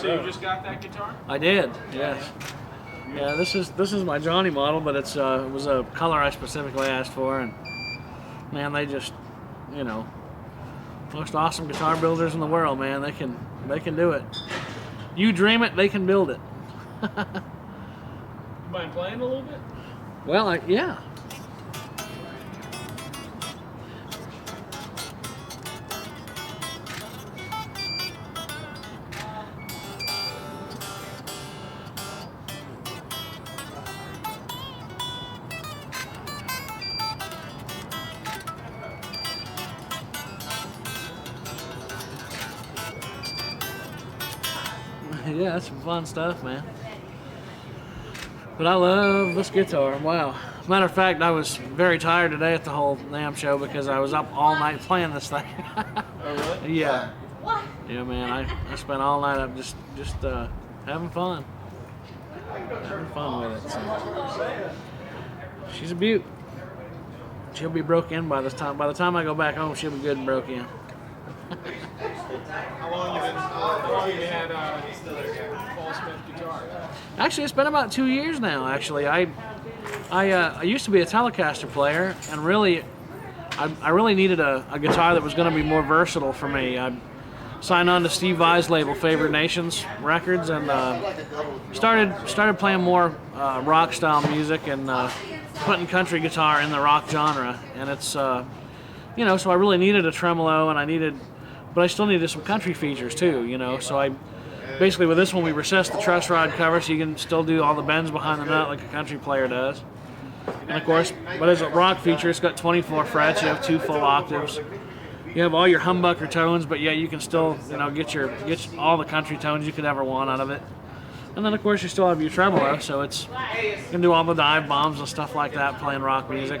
So you just got that guitar? I did, yes. Yeah, this is my Johnny model, but it was a color I specifically asked for, and man, they just, you know, most awesome guitar builders in the world, man. They can do it. You dream it, they can build it. You mind playing a little bit? Well, yeah. Yeah, that's some fun stuff, man. But I love this guitar. Wow. Matter of fact, I was very tired today at the whole NAMM show because I was up all night playing this thing. Oh, really? Yeah. Yeah, man. I spent all night up just having fun. Having fun with it. So. She's a beaut. She'll be broke in by this time. By the time I go back home, she'll be good and broke in. How long have you had Paul Smith guitar? Actually, it's been about 2 years now. Actually, I used to be a Telecaster player, and really, I really needed a guitar that was going to be more versatile for me. I signed on to Steve Vai's label, Favored Nations Records, and started playing more rock style music and putting country guitar in the rock genre. And it's you know, so I really needed a tremolo, and but I still needed some country features too, you know. So I basically, with this one, we recessed the truss rod cover so you can still do all the bends behind the nut like a country player does. And of course, but as a rock feature, it's got 24 frets. You have 2 full octaves. You have all your humbucker tones, but yet you can still, you know, get all the country tones you could ever want out of it. And then of course you still have your tremolo, so you can do all the dive bombs and stuff like that playing rock music.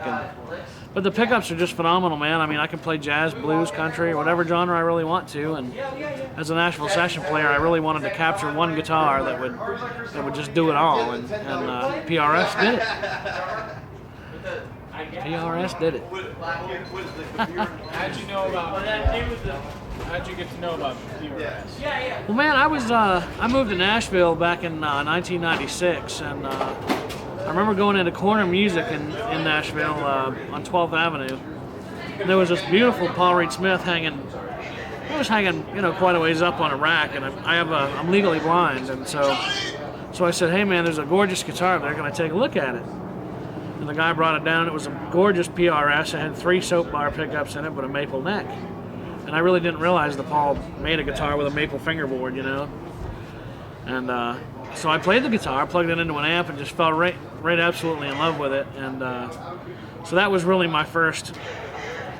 But the pickups are just phenomenal, man. I mean, I can play jazz, blues, country, whatever genre I really want to. And as a Nashville session player, I really wanted to capture one guitar that would just do it all. And PRS did it. PRS did it. How'd you get to know about PRS? Well, man, I moved to Nashville back in 1996, and I remember going into Corner Music in Nashville on 12th Avenue. And there was this beautiful Paul Reed Smith hanging. It was hanging, you know, quite a ways up on a rack, and I'm legally blind, and so I said, hey man, there's a gorgeous guitar there. Can I take a look at it? And the guy brought it down. It was a gorgeous PRS. It had 3 soap bar pickups in it, but a maple neck. And I really didn't realize that Paul made a guitar with a maple fingerboard, you know. And so I played the guitar, plugged it into an amp, and just fell right absolutely in love with it. And so that was really my first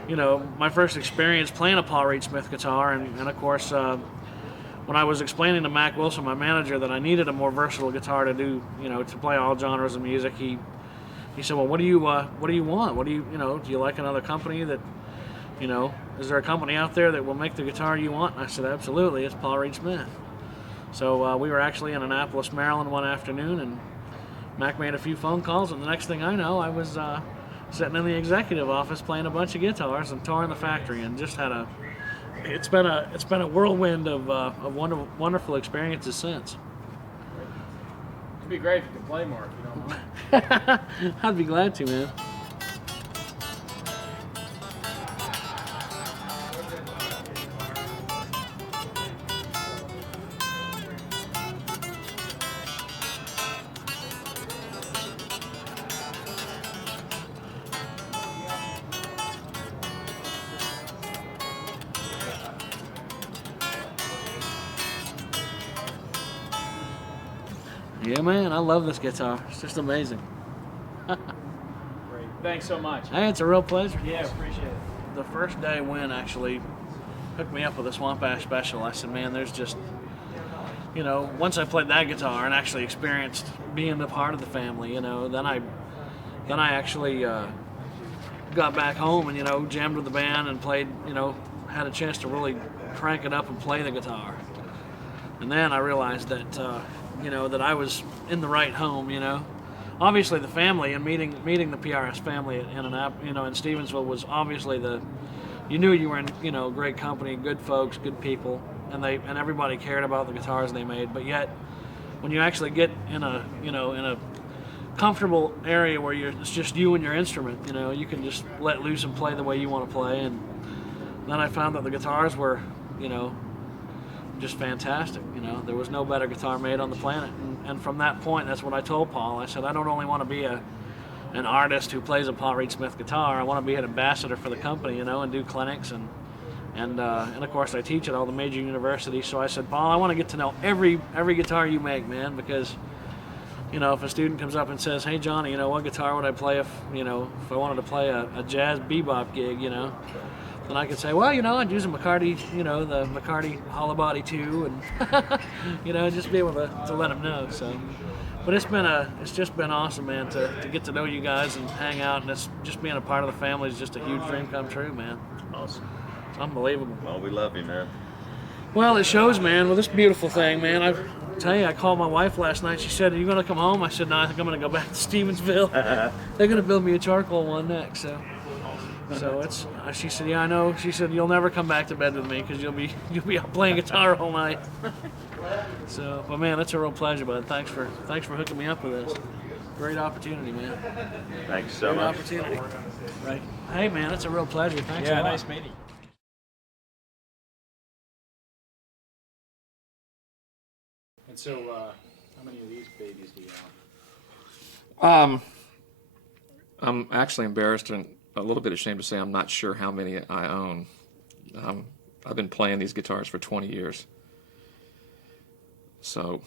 experience playing a Paul Reed Smith guitar. And of course, when I was explaining to Mac Wilson, my manager, that I needed a more versatile guitar to do, you know, to play all genres of music, he said, well, what do you want? Do you like another company that, you know, is there a company out there that will make the guitar you want? And I said, absolutely, it's Paul Reed Smith. So we were actually in Annapolis, Maryland one afternoon, and Mac made a few phone calls, and the next thing I know, I was sitting in the executive office playing a bunch of guitars and touring the factory, and just had it's been a whirlwind of wonderful experiences since. It'd be great if you could play more, if you don't mind. I'd be glad to, man. Yeah, man, I love this guitar. It's just amazing. Great. Thanks so much. Hey, it's a real pleasure. Yeah, appreciate it. The first day Win actually hooked me up with a Swamp Ash Special. I said, man, there's just, you know, once I played that guitar and actually experienced being a part of the family, you know, then I actually got back home and, you know, jammed with the band and played, you know, had a chance to really crank it up and play the guitar. And then I realized that, you know, that I was in the right home, you know. Obviously the family and meeting the PRS family in Stevensville was obviously you knew you were in, you know, great company, good folks, good people. and everybody cared about the guitars they made. But yet, when you actually get in a in a comfortable area where it's just you and your instrument, you can just let loose and play the way you want to play. And then I found that the guitars were, just fantastic. There was no better guitar made on the planet. And from that point, that's what I told Paul. I said, I don't only want to be an artist who plays a Paul Reed Smith guitar. I want to be an ambassador for the company, and do clinics and of course I teach at all the major universities. So I said, Paul, I want to get to know every guitar you make, man, because if a student comes up and says, hey Johnny, what guitar would I play if I wanted to play a jazz bebop gig, then I could say, well, I'd use a McCarty, the McCarty Hollow Body 2, and just be able to let them know. So, but it's just been awesome, man, to get to know you guys and hang out, and it's just being a part of the family is just a huge dream come true, man. Awesome. It's unbelievable. Well, we love you, man. Well, it shows, man, with this beautiful thing, man. I tell you, I called my wife last night. She said, are you going to come home? I said, no, I think I'm going to go back to Stevensville. They're going to build me a charcoal one next, so it's. She said, yeah, I know. She said, you'll never come back to bed with me because you'll be out playing guitar all night. So, but man, it's a real pleasure, bud. Thanks for hooking me up with this. Great opportunity, man. Thanks so Great much. opportunity. Right. Hey, man, it's a real pleasure. Thanks a Yeah, lot. nice meeting. And so, how many of these babies do you have? I'm actually embarrassed and a little bit ashamed to say I'm not sure how many I own. I've been playing these guitars for 20 years. So,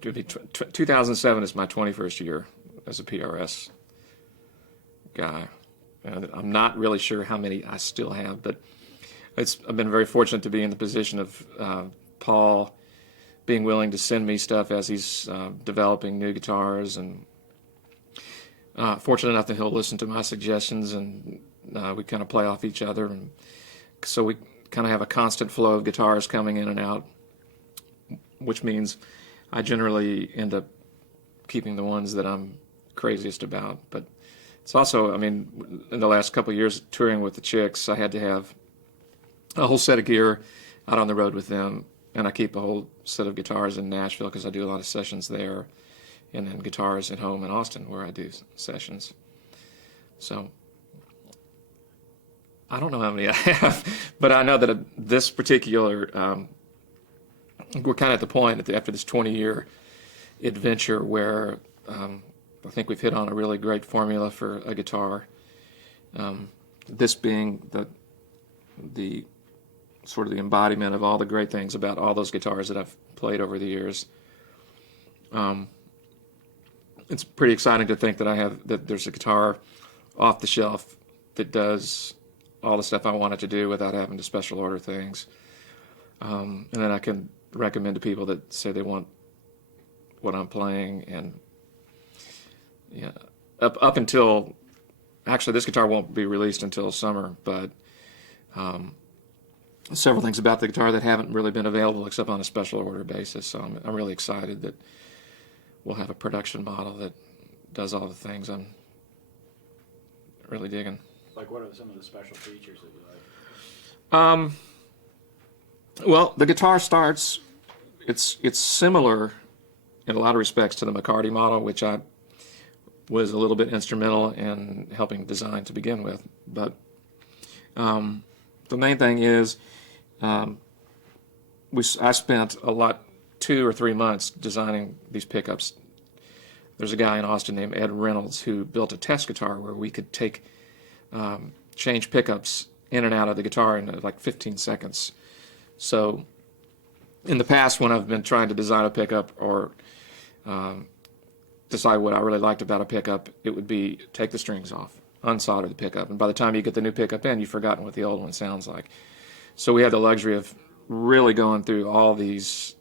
2007 is my 21st year as a PRS guy. And I'm not really sure how many I still have, but I've been very fortunate to be in the position of Paul being willing to send me stuff as he's developing new guitars, and fortunate enough that he'll listen to my suggestions, and we kind of play off each other, and so we kind of have a constant flow of guitars coming in and out, which means I generally end up keeping the ones that I'm craziest about. But it's also, I mean, in the last couple of years touring with the Chicks, I had to have a whole set of gear out on the road with them, and I keep a whole set of guitars in Nashville because I do a lot of sessions there, and then guitars at home in Austin where I do sessions. So I don't know how many I have, but I know that this particular, we're kind of at the point after this 20-year adventure where I think we've hit on a really great formula for a guitar. This being the sort of the embodiment of all the great things about all those guitars that I've played over the years. It's pretty exciting to think that there's a guitar off the shelf that does all the stuff I want it to do without having to special order things. And then I can recommend to people that say they want what I'm playing. And yeah, up until, actually this guitar won't be released until summer, but several things about the guitar that haven't really been available except on a special order basis. So I'm really excited that we'll have a production model that does all the things I'm really digging. Like, what are some of the special features that you like? Well, the guitar starts, it's similar in a lot of respects to the McCarty model, which I was a little bit instrumental in helping design to begin with. But the main thing is I spent 2 or 3 months designing these pickups. There's a guy in Austin named Ed Reynolds who built a test guitar where we could change pickups in and out of the guitar in like 15 seconds. So in the past, when I've been trying to design a pickup or decide what I really liked about a pickup, it would be take the strings off, unsolder the pickup, and by the time you get the new pickup in, you've forgotten what the old one sounds like. So we had the luxury of really going through all these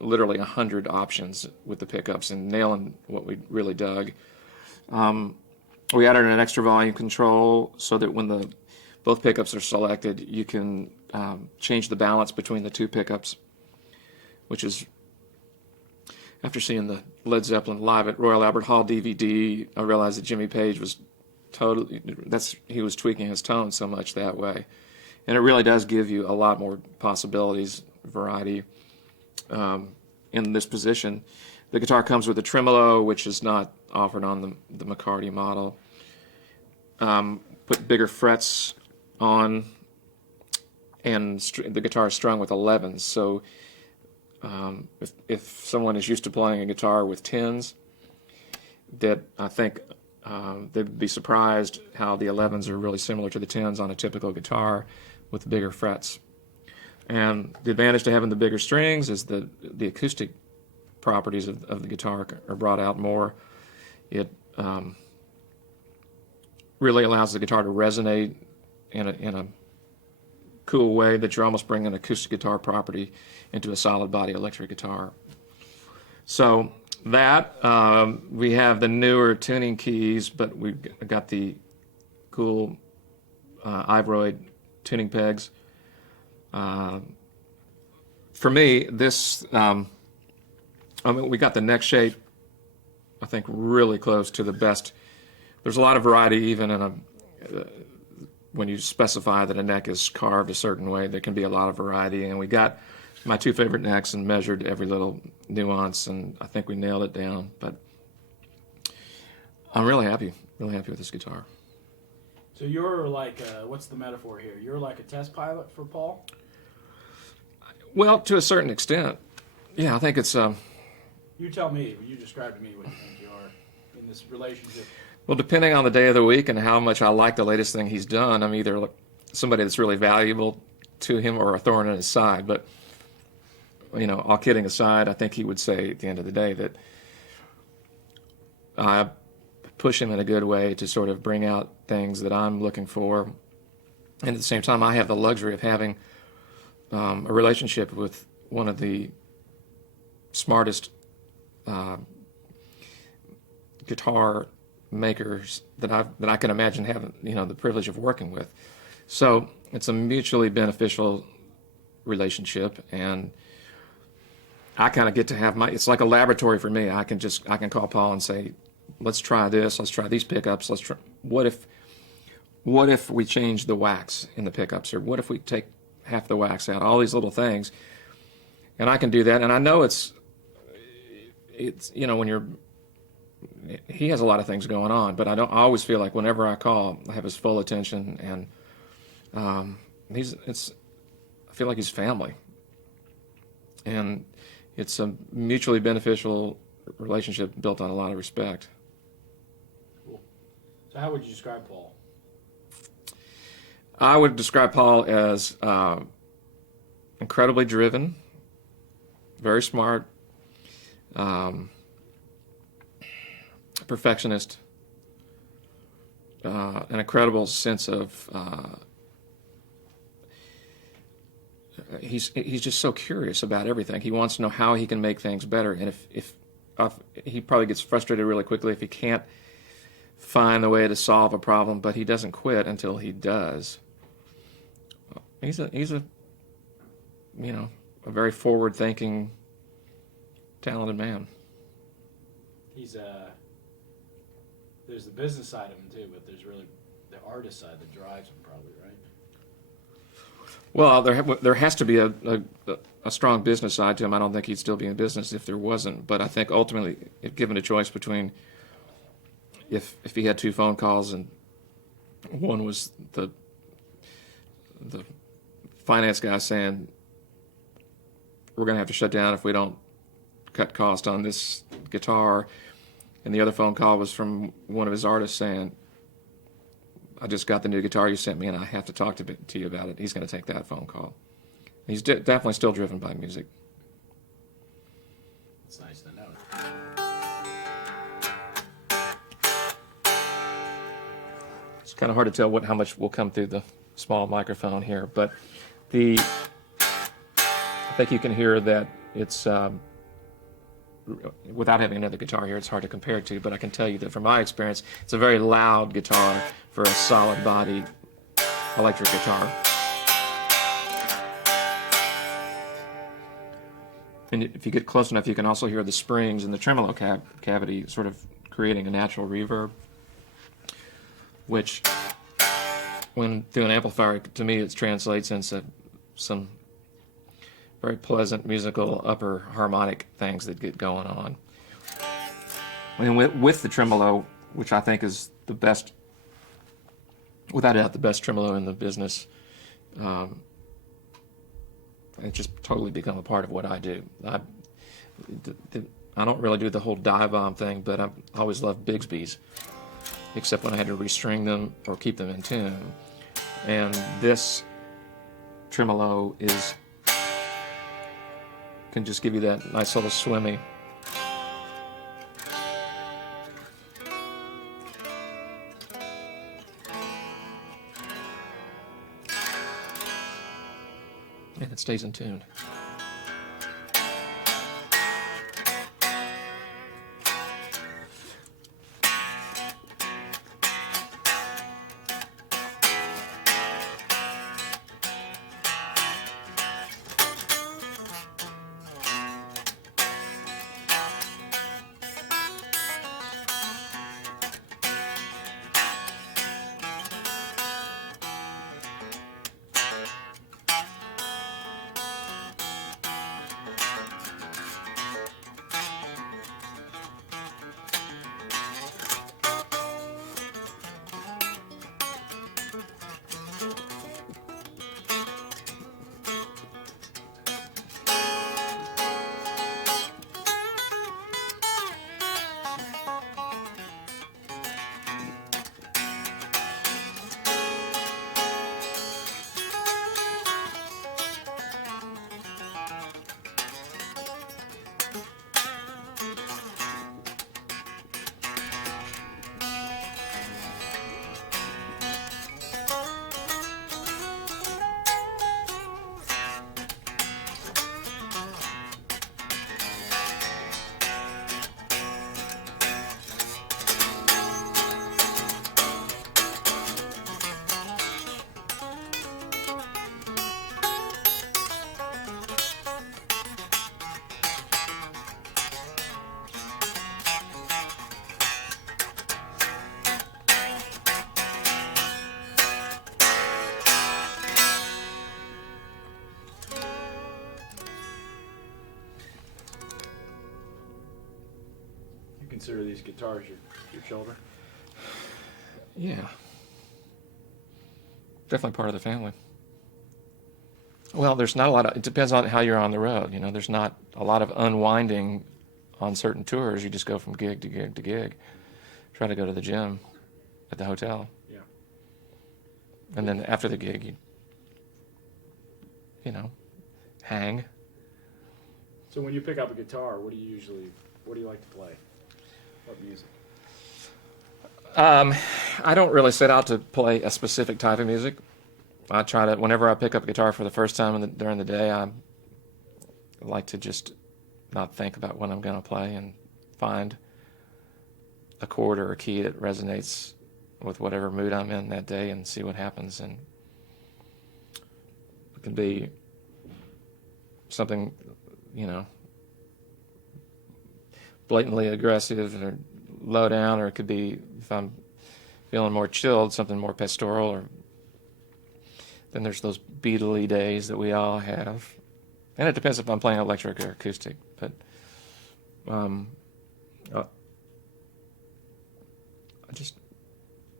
literally 100 options with the pickups and nailing what we really dug. We added an extra volume control so that when both pickups are selected, you can change the balance between the two pickups, which is, after seeing the Led Zeppelin live at Royal Albert Hall DVD, I realized that Jimmy Page was he was tweaking his tone so much that way. and it really does give you a lot more possibilities, variety in this position. The guitar comes with a tremolo, which is not offered on the McCarty model. Put bigger frets on, and the guitar is strung with 11s. So if someone is used to playing a guitar with 10s, that I think they'd be surprised how the 11s are really similar to the 10s on a typical guitar with bigger frets. And the advantage to having the bigger strings is the acoustic properties of the guitar are brought out more. It really allows the guitar to resonate in a cool way that you're almost bringing an acoustic guitar property into a solid body electric guitar. So that, we have the newer tuning keys, but we've got the cool Ivoroid tuning pegs. For me, this, we got the neck shape, I think, really close to the best. There's a lot of variety even in when you specify that a neck is carved a certain way. There can be a lot of variety, and we got my two favorite necks and measured every little nuance, and I think we nailed it down. But I'm really happy with this guitar. So you're like, what's the metaphor here? You're like a test pilot for Paul? Well, to a certain extent. Yeah, I think it's... You tell me, you describe to me what you think you are in this relationship. Well, depending on the day of the week and how much I like the latest thing he's done, I'm either somebody that's really valuable to him or a thorn in his side. But, all kidding aside, I think he would say at the end of the day that I push him in a good way to sort of bring out things that I'm looking for. And at the same time, I have the luxury of having a relationship with one of the smartest guitar makers that I can imagine having the privilege of working with. So it's a mutually beneficial relationship, and I kind of get to have it's like a laboratory for me. I can call Paul and say, let's try this, let's try these pickups, let's try, what if we change the wax in the pickups, or what if we take half the wax out, all these little things. And I can do that, and I know it's when he has a lot of things going on, but I always feel like whenever I call, I have his full attention, and I feel like he's family. And it's a mutually beneficial relationship built on a lot of respect. Cool. So how would you describe Paul? I would describe Paul as incredibly driven, very smart, perfectionist, an incredible sense of he's just so curious about everything. He wants to know how he can make things better, and if he probably gets frustrated really quickly if he can't find the way to solve a problem, but he doesn't quit until he does. He's a very forward-thinking, talented man. He's there's the business side of him too, but there's really the artist side that drives him, probably, right? Well, there has to be a strong business side to him. I don't think he'd still be in business if there wasn't. But I think ultimately, if given a choice between if he had two phone calls and one was the finance guy saying we're going to have to shut down if we don't cut cost on this guitar, and the other phone call was from one of his artists saying, I just got the new guitar you sent me and I have to talk to you about it, he's going to take that phone call. He's definitely still driven by music. It's nice to know. It's kind of hard to tell how much will come through the small microphone here, but I think you can hear that it's without having another guitar here, it's hard to compare it to, but I can tell you that from my experience, it's a very loud guitar for a solid body electric guitar. And if you get close enough, you can also hear the springs in the tremolo cavity sort of creating a natural reverb, which when through an amplifier, to me, it translates into some very pleasant musical upper harmonic things that get going on. And with the tremolo, which I think is the best, without a doubt, the best tremolo in the business, it's just totally become a part of what I do. I don't really do the whole dive bomb thing, but I always loved Bigsby's, except when I had to restring them or keep them in tune. And this tremolo can just give you that nice little swimmy. And it stays in tune. Consider these guitars your children? Yeah. Definitely part of the family. Well, there's not a lot of, it depends on how you're on the road. You know, there's not a lot of unwinding on certain tours. You just go from gig to gig to gig. Try to go to the gym at the hotel. Yeah. And then after the gig, you know, hang. So when you pick up a guitar, what do you like to play? What music? I don't really set out to play a specific type of music. I try to, whenever I pick up a guitar for the first time during the day, I like to just not think about what I'm going to play and find a chord or a key that resonates with whatever mood I'm in that day and see what happens. And it can be something, you know, blatantly aggressive or low down, or it could be, if I'm feeling more chilled, something more pastoral. Or then there's those Beatley days that we all have, and it depends if I'm playing electric or acoustic. But it just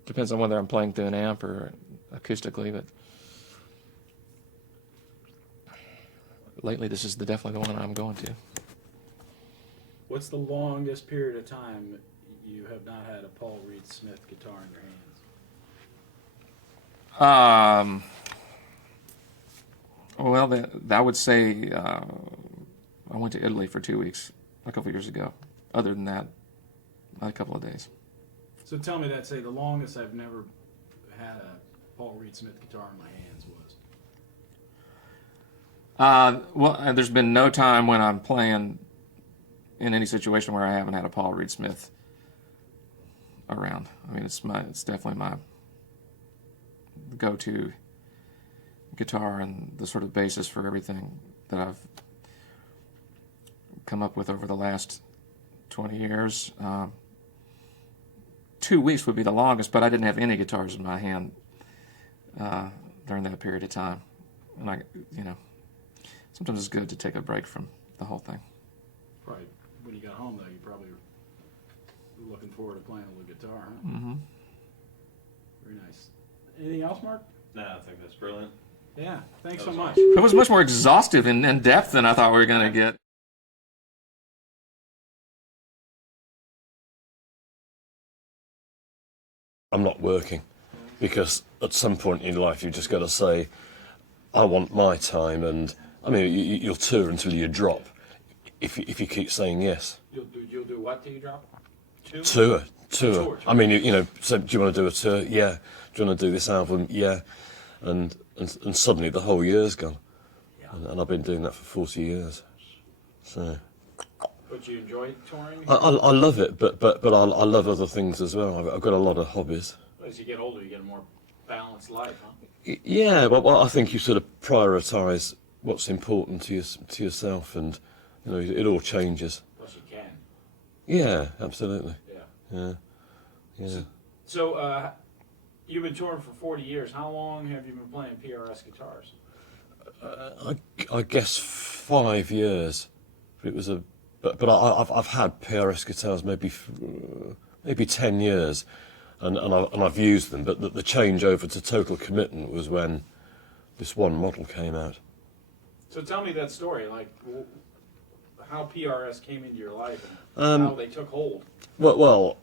depends on whether I'm playing through an amp or acoustically. But lately, this is definitely the one I'm going to. What's the longest period of time you have not had a Paul Reed Smith guitar in your hands? Well, I would say I went to Italy for 2 weeks a couple years ago. Other than that, a couple of days. So tell me that, say, the longest I've never had a Paul Reed Smith guitar in my hands was? Well, there's been no time when I'm playing in any situation where I haven't had a Paul Reed Smith around. I mean, it's definitely my go-to guitar and the sort of basis for everything that I've come up with over the last 20 years. 2 weeks would be the longest, but I didn't have any guitars in my hand during that period of time. And sometimes it's good to take a break from the whole thing. Probably when you got home, though, you probably were looking forward to playing a little guitar, huh? Mm-hmm. Very nice. Anything else, Mark? No, I think that's brilliant. Yeah, thanks so much. It was much more exhaustive and in depth than I thought we were going to get. I'm not working because at some point in your life you've just got to say, I want my time, and I mean you'll tour until you drop if you keep saying yes. You'll do what till you drop? Tour. I mean, so do you want to do a tour? Yeah. Do you want to do this album? Yeah. And suddenly the whole year's gone. Yeah. And I've been doing that for 40 years. So. But you enjoy touring? I love it, but I love other things as well. I've got a lot of hobbies. As you get older, you get a more balanced life, huh? Yeah, well, I think you sort of prioritise what's important to yourself, and it all changes. Plus you can. Yeah, absolutely. Yeah. Yeah. So you've been touring for 40 years. How long have you been playing PRS guitars? I guess 5 years. It was but I've had PRS guitars maybe 10 years, and I've used them. But the change over to total commitment was when this one model came out. So tell me that story, like how PRS came into your life and how they took hold. Well,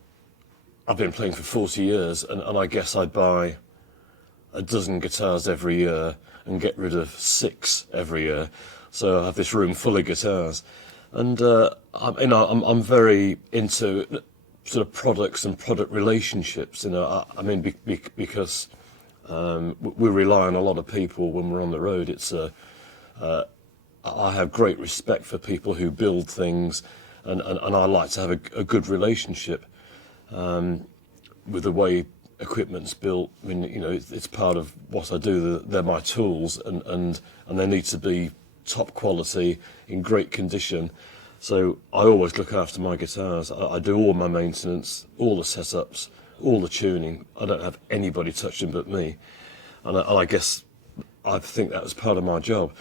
I've been playing for 40 years, and I guess I'd buy a dozen guitars every year and get rid of 6 every year. So I have this room full of guitars, and I'm very into sort of products and product relationships. I mean, because we rely on a lot of people when we're on the road. I have great respect for people who build things, and I like to have a good relationship with the way equipment's built. I mean, it's part of what I do. They're my tools, and they need to be top quality, in great condition. So I always look after my guitars. I do all my maintenance, all the setups, all the tuning. I don't have anybody touching but me, and I guess I think that was part of my job.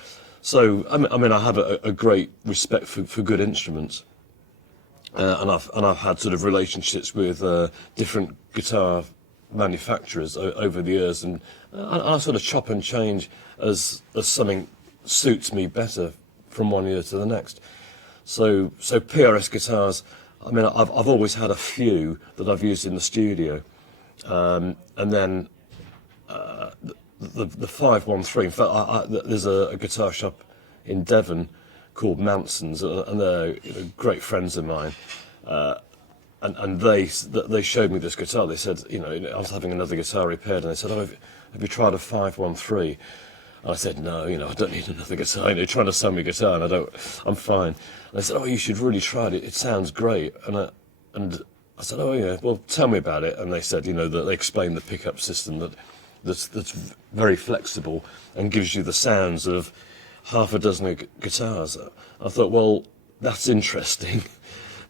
So I mean, I have a great respect for good instruments. And I've had sort of relationships with different guitar manufacturers over the years, and I sort of chop and change as something suits me better from one year to the next. So PRS guitars, I mean, I've always had a few that I've used in the studio, and then the 513. In fact, there's a guitar shop in Devon called Manson's, and they're great friends of mine, and they showed me this guitar. They said, I was having another guitar repaired, and they said, have you tried a 513? And I said, no, I don't need another guitar. They're trying to sell me a guitar, and I'm fine. And they said, you should really try it. It sounds great. And I said, yeah, well, tell me about it. And they said, that they explained the pickup system that's very flexible and gives you the sounds of half a dozen guitars. I thought, well, that's interesting,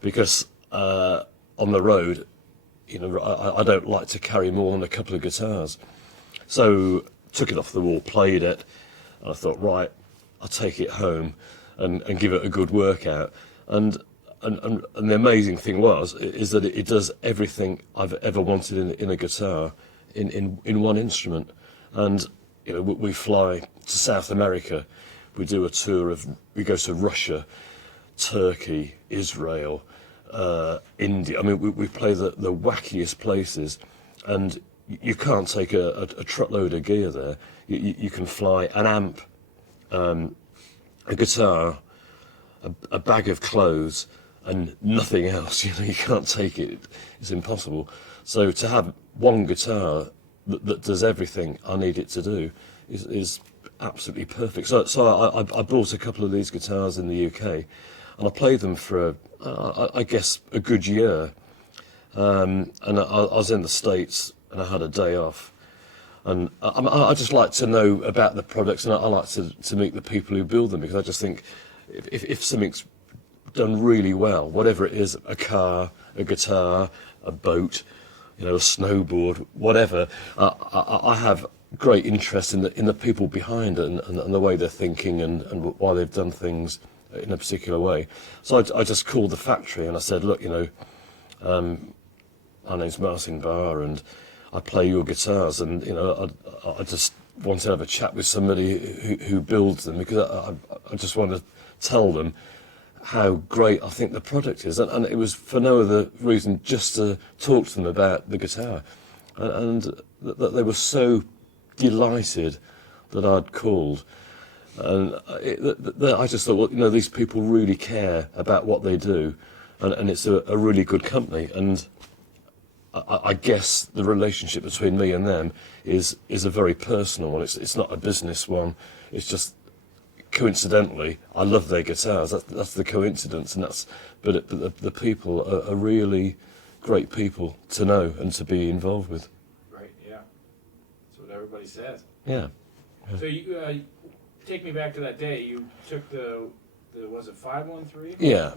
because on the road, I don't like to carry more than a couple of guitars. So took it off the wall, played it, and I thought, right, I'll take it home and give it a good workout. And the amazing thing is that it does everything I've ever wanted in a guitar in one instrument. And we fly to South America. We do a tour we go to Russia, Turkey, Israel, India. I mean, we play the wackiest places, and you can't take a truckload of gear there. You can fly an amp, a guitar, a bag of clothes, and nothing else. You can't take it. It's impossible. So to have one guitar that does everything I need it to do is absolutely perfect. So I bought a couple of these guitars in the UK, and I played them for I guess a good year. And I was in the States, and I had a day off, and I just like to know about the products, and I like to meet the people who build them, because I just think if something's done really well, whatever it is, a car, a guitar, a boat, a snowboard, whatever, I have great interest in the people behind it and the way they're thinking and why they've done things in a particular way. So I just called the factory and I said, look, my name's Martin Barre and I play your guitars, and I just want to have a chat with somebody who builds them, because I just want to tell them how great I think the product is, and it was for no other reason, just to talk to them about the guitar, and that they were so delighted that I'd called, and I just thought, well, these people really care about what they do, and it's a really good company, and I guess the relationship between me and them is a very personal one. It's not a business one. It's just coincidentally, I love their guitars. That's the coincidence, and but the people are really great people to know and to be involved with. Right. Yeah. That's what everybody says. Yeah. So you take me back to that day. You took the was it 513? Yeah.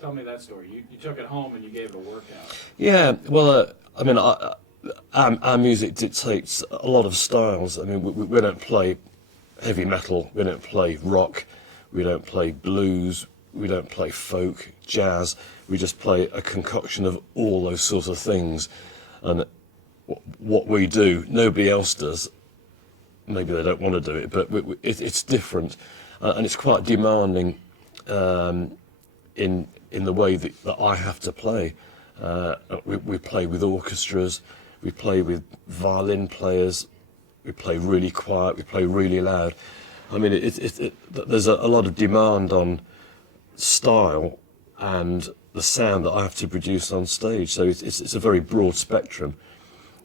Tell me that story. You took it home and you gave it a workout. Yeah. Well, I mean, our music dictates a lot of styles. I mean, we don't play heavy metal, we don't play rock, we don't play blues, we don't play folk, jazz. We just play a concoction of all those sorts of things. And what we do, nobody else does. Maybe they don't want to do it, but it's different, and it's quite demanding in the way that I have to play. We play with orchestras, we play with violin players, we play really quiet, we play really loud. I mean, there's a lot of demand on style and the sound that I have to produce on stage, so it's a very broad spectrum.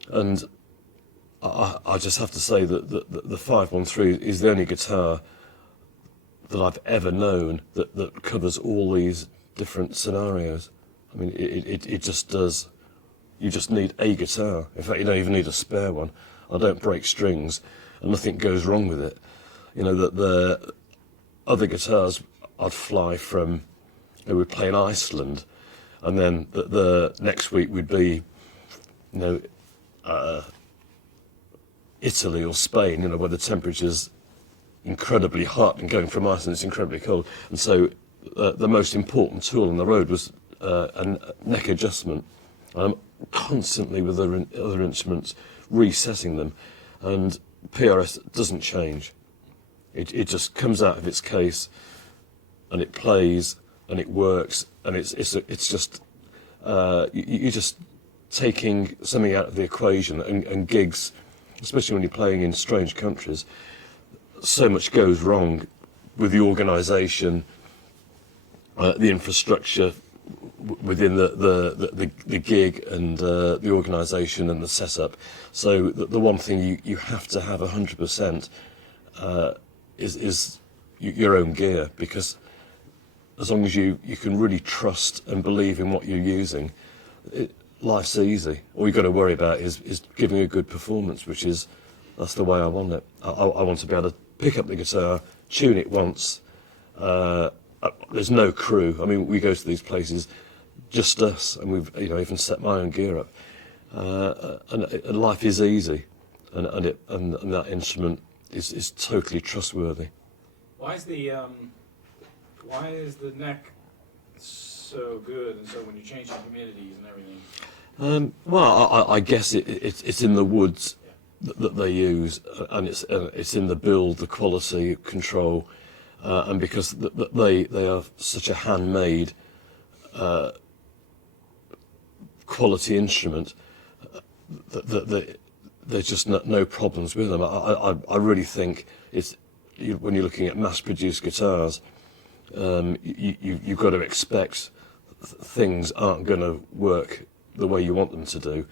And I just have to say that the 513 is the only guitar that I've ever known that covers all these different scenarios. I mean, it just does. You just need a guitar. In fact, you don't even need a spare one. I don't break strings, and nothing goes wrong with it. The other guitars I'd fly from, we'd play in Iceland, and then the next week we'd be, Italy or Spain, where the temperature's incredibly hot, and going from Iceland it's incredibly cold. And so the most important tool on the road was a neck adjustment. I'm constantly with other instruments resetting them, and PRS doesn't change. It just comes out of its case, and it plays, and it works, and it's just you're just taking something out of the equation. And gigs, especially when you're playing in strange countries, so much goes wrong with the organisation, the infrastructure within the gig, and the organisation and the setup. So the one thing you have to have 100% is your own gear, because as long as you can really trust and believe in what you're using, life's easy. All you've got to worry about is giving a good performance, that's the way I want it. I want to be able to pick up the guitar, tune it once. There's no crew. I mean, we go to these places, just us, and we've even set my own gear up. And life is easy, and that instrument is totally trustworthy. Why is the neck so good, and so when you change the humidities and everything? Well, I guess it's in the woods that they use, and it's in the build, the quality control, and because they are such a handmade quality instrument, that there's just no problems with them. I really think when you're looking at mass-produced guitars, you've got to expect things aren't going to work the way you want them to do.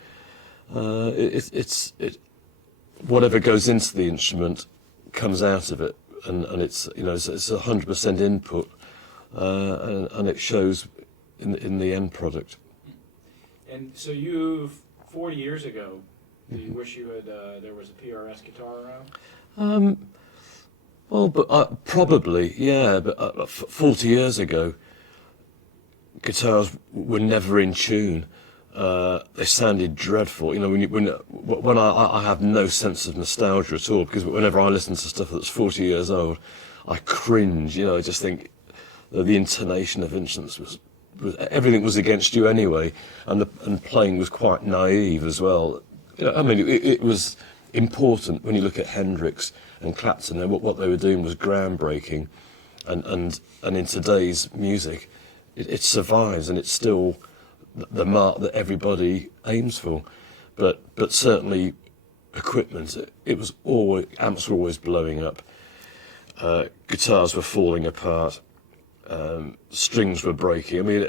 Whatever goes into the instrument comes out of it, and it's 100% input, and it shows in the end product. And so 40 years ago, do you wish you had there was a PRS guitar around? Well, but probably, yeah. But 40 years ago, guitars were never in tune, They sounded dreadful. You know, when I have no sense of nostalgia at all, because whenever I listen to stuff that's 40 years old, I cringe. You know, I just think the intonation of instruments was everything was against you anyway, and playing was quite naive as well. You know, I mean, it was important when you look at Hendrix and Clapton, and what they were doing was groundbreaking, and in today's music, it survives, and it's still the mark that everybody aims for. But certainly, equipment, it was always, amps were always blowing up, guitars were falling apart, strings were breaking. I mean,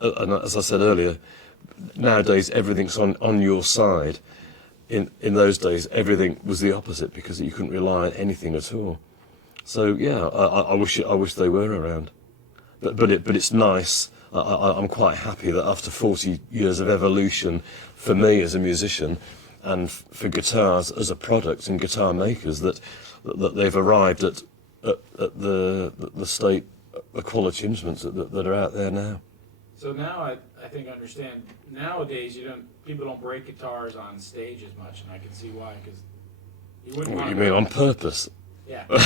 and as I said earlier, nowadays everything's on your side. In those days, everything was the opposite because you couldn't rely on anything at all. So yeah, I wish they were around. But it's nice. I'm quite happy that after 40 years of evolution, for me as a musician, and for guitars as a product and guitar makers, that they've arrived at the state of quality instruments that are out there now. So now I think I understand. Nowadays, people don't break guitars on stage as much, and I can see why. Because you wouldn't. What, you mean on purpose? Yeah. You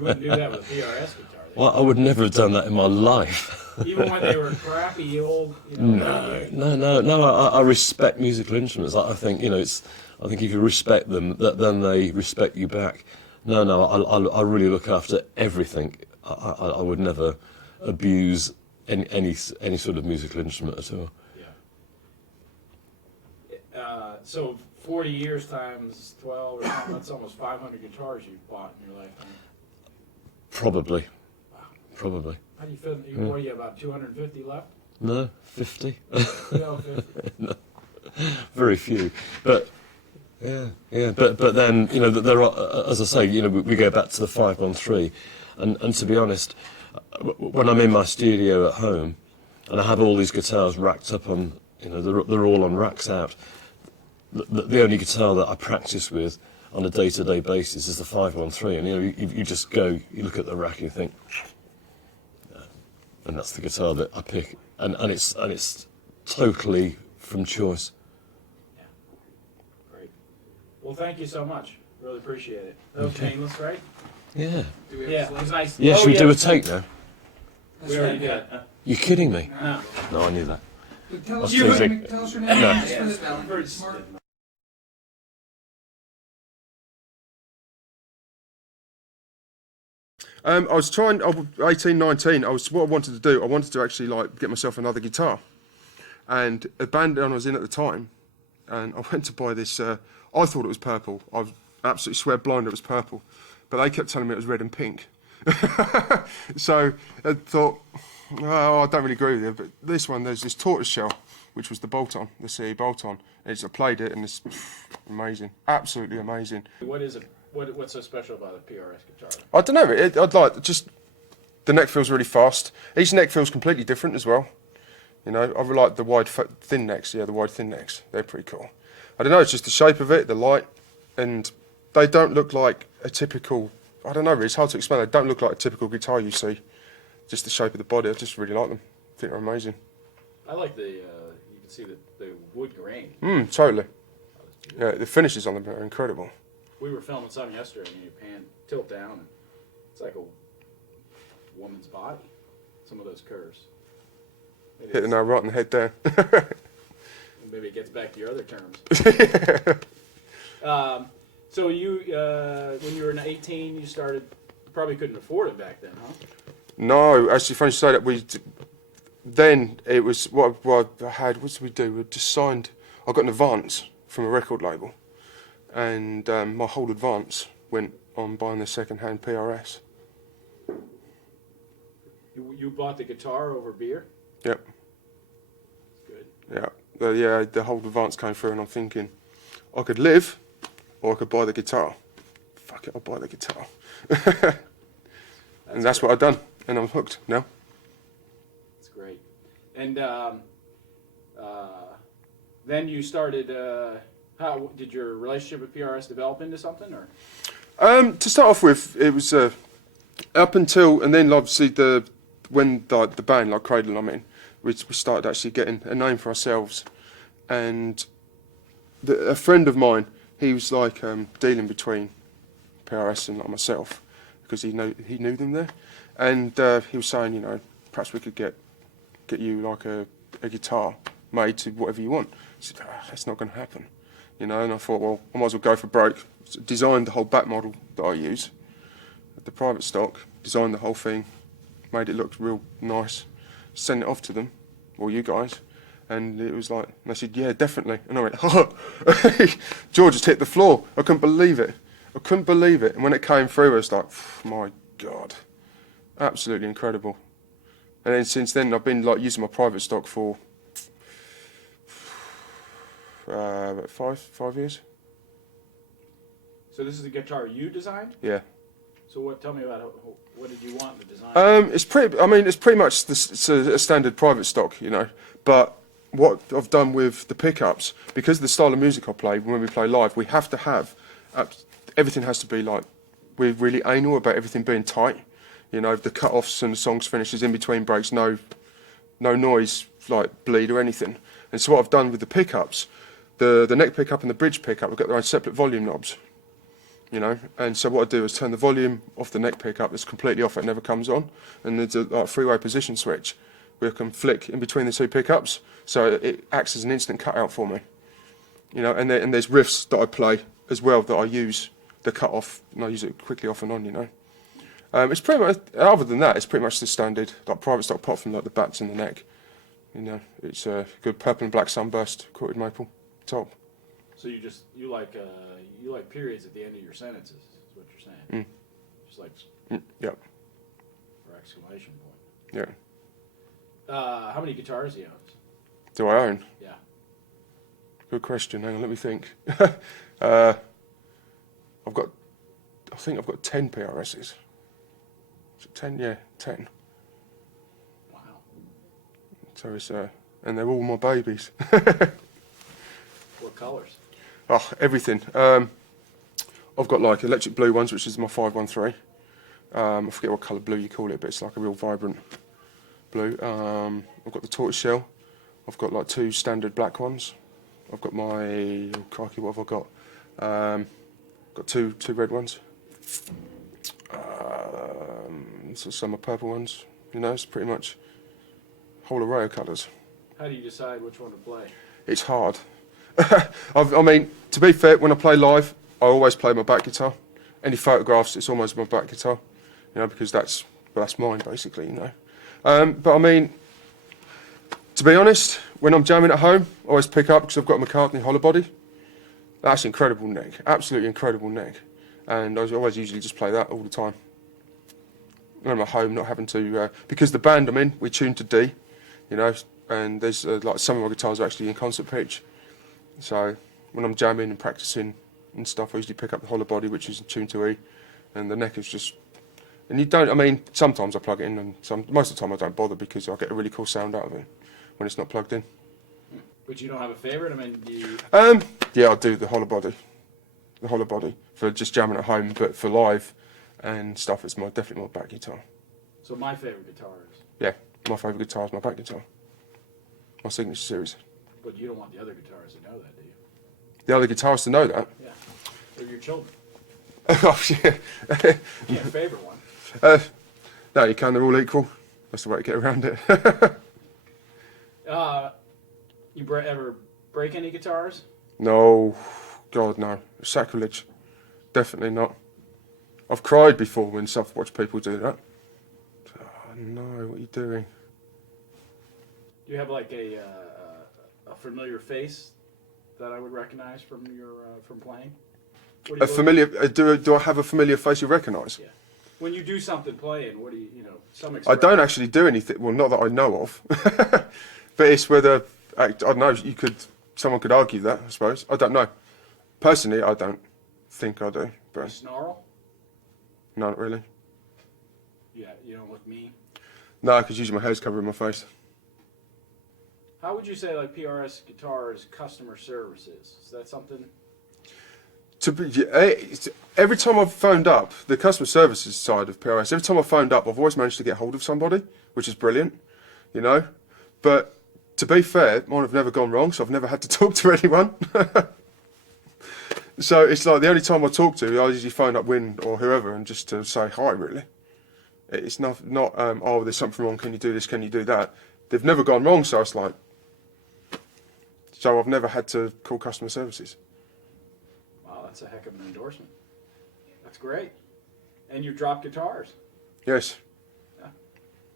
wouldn't do that with a PRS guitar. Well, I would never have done that in my life. Even when they were crappy old. No. I respect musical instruments. I think I think if you respect them, then they respect you back. No. I really look after everything. I would never abuse any sort of musical instrument at all. Yeah. So 40 years times 12 or something, that's almost 500 guitars you've bought in your lifetime. Probably. Wow. Probably. How do you feel? What are you, about 250 left? No, 50. No, 50. No, very few. But yeah. But then there are, as I say, we go back to the 513, and to be honest, when I'm in my studio at home, and I have all these guitars racked up on, they're all on racks out. The only guitar that I practice with on a day-to-day basis is the 513, and you just go, you look at the rack, and you think, and that's the guitar that I pick, and it's totally from choice. Yeah, great. Well, thank you so much. Really appreciate it. That was painless, right? Yeah. Yeah, it was nice. Yeah, should we do a take now? We already did. You kidding me? No. No, I knew that. Tell us You- your name. Tell us your name. No. Just for this balance. Mark. I was trying, 18, 19, what I wanted to do, I wanted to actually get myself another guitar. And a band I was in at the time, and I went to buy this, I thought it was purple. I absolutely swear blind it was purple. But they kept telling me it was red and pink. So I thought, oh, I don't really agree with it. But this one, there's this tortoise shell, which was the bolt-on, the CE bolt-on. I played it, and it's amazing, absolutely amazing. What is it? What's so special about a PRS guitar? I don't know. I'd like just the neck feels really fast. Each neck feels completely different as well. I really like the wide thin necks. Yeah, the wide thin necks. They're pretty cool. I don't know. It's just the shape of it, the light, and they don't look like a typical. I don't know. Really, it's hard to explain. They don't look like a typical guitar you see. Just the shape of the body. I just really like them. I think they're amazing. I like you can see the wood grain. Totally. Yeah, the finishes on them are incredible. We were filming some yesterday, and you tilt down, and it's like a woman's body. Some of those curves. Hit the nail right in the head there. Maybe it gets back to your other terms. So you, when you were 18, you started. You probably couldn't afford it back then, huh? No, actually, funny to say that then it was what I had. What did we do? We just signed. I got an advance from a record label, and my whole advance went on buying the second-hand PRS. You bought the guitar over beer? Yep. Good. Yeah. The whole advance came through, and I'm thinking, I could live, or I could buy the guitar. Fuck it, I'll buy the guitar. And that's what I've done, and I'm hooked now. That's great. And then you started. How did your relationship with PRS develop into something, or? To start off with, it was up until, and then obviously when the band, like Cradle, we started actually getting a name for ourselves. And a friend of mine, he was like dealing between PRS and like myself, because he knew them there, and he was saying, you know, perhaps we could get you like a guitar made to whatever you want. I said, that's not going to happen, you know. And I thought, well, I might as well go for broke. So designed the whole back model that I use, the private stock. Designed the whole thing, made it look real nice. Sent it off to them, or you guys, and it was like, and they said, yeah, definitely. And I went, oh, George just hit the floor. I couldn't believe it. And when it came through, I was like, my God, absolutely incredible. And then since then, I've been like using my private stock for about 5 years. So this is the guitar you designed? Yeah. So tell me about it. What did you want in the design? It's pretty much a standard private stock, you know. But what I've done with the pickups, because of the style of music I play, when we play live, we have to have everything has to be like, we're really anal about everything being tight. You know, the cut-offs and the songs finishes in between breaks, no noise like bleed or anything. And so what I've done with the pickups, the neck pickup and the bridge pickup, we've got their own separate volume knobs. You know, and so what I do is turn the volume off the neck pickup that's completely off, it never comes on, and there's a like three-way position switch where I can flick in between the two pickups, so it acts as an instant cutout for me. You know, and there's riffs that I play as well that I use the cut off, and I use it quickly off and on. You know, it's pretty much, other than that, it's pretty much the standard like private stock, apart from like the bats and the neck. You know, it's a good purple and black sunburst quilted maple top. So you like periods at the end of your sentences, is what you're saying. Just like Yep. or exclamation point. Yeah. How many guitars do you own? Do I own? Yeah. Good question. Hang on, let me think. I think I've got 10 PRSs. Is it 10? Yeah, 10. Wow. So it's and they're all my babies. What colors? Oh, everything. I've got like electric blue ones, which is my 513. I forget what colour blue you call it, but it's like a real vibrant blue. I've got the tortoise shell. I've got like 2 standard black ones. I've got my, oh crikey, what have I got? Got two red ones. So some are purple ones. You know, it's pretty much a whole array of colours. How do you decide which one to play? It's hard. I mean, to be fair, when I play live, I always play my back guitar. Any photographs, it's almost my back guitar, you know, because that's mine basically, you know. But I mean, to be honest, when I'm jamming at home, I always pick up, because I've got a McCartney hollow body. That's incredible neck, absolutely incredible neck, and I always usually just play that all the time. When I'm at home, not having to, because the band I'm in, we tune to D, you know, and there's like some of my guitars are actually in concert pitch. So when I'm jamming and practicing and stuff, I usually pick up the hollow body, which is tuned to E, and the neck is just. And you don't. I mean, sometimes I plug it in, and most of the time I don't bother, because I get a really cool sound out of it when it's not plugged in. But you don't have a favorite? I mean, do you... Yeah, I'll do the hollow body. The hollow body for just jamming at home, but for live and stuff, it's definitely my back guitar. So my favorite guitar is... Yeah, my favourite guitar is my back guitar. My signature series. But you don't want the other guitars to know that, do you? The other guitarists to know that. Yeah. They're your children. Oh, yeah. You can't favorite one. No, you can. They're all equal. That's the way to get around it. You ever break any guitars? No, God, no. Sacrilege. Definitely not. I've cried before when I've watched people do that. Oh, no, what are you doing? Do you have like a familiar face that I would recognize from your from playing? What do A you familiar? Do I have a familiar face you recognise? Yeah. When you do something playing, what do you know? Some I expression. don't actually do anything. Well, not that I know of. But it's whether I don't know. Someone could argue that. I suppose I don't know. Personally, I don't think I do. You But snarl? no, not really. Yeah, you don't look mean. No, because usually my hair's covering my face. How would you say like PRS Guitars customer service is that something? Every time I've phoned up, the customer services side of PRS, every time I've phoned up, I've always managed to get hold of somebody, which is brilliant, you know. But to be fair, mine have never gone wrong, so I've never had to talk to anyone. So it's like the only time I talk to, I usually phone up Win or whoever and just to say hi, really. It's not oh, there's something wrong, can you do this, can you do that? They've never gone wrong, so it's like, so I've never had to call customer services. Wow, that's a heck of an endorsement. That's great. And you drop guitars. Yes.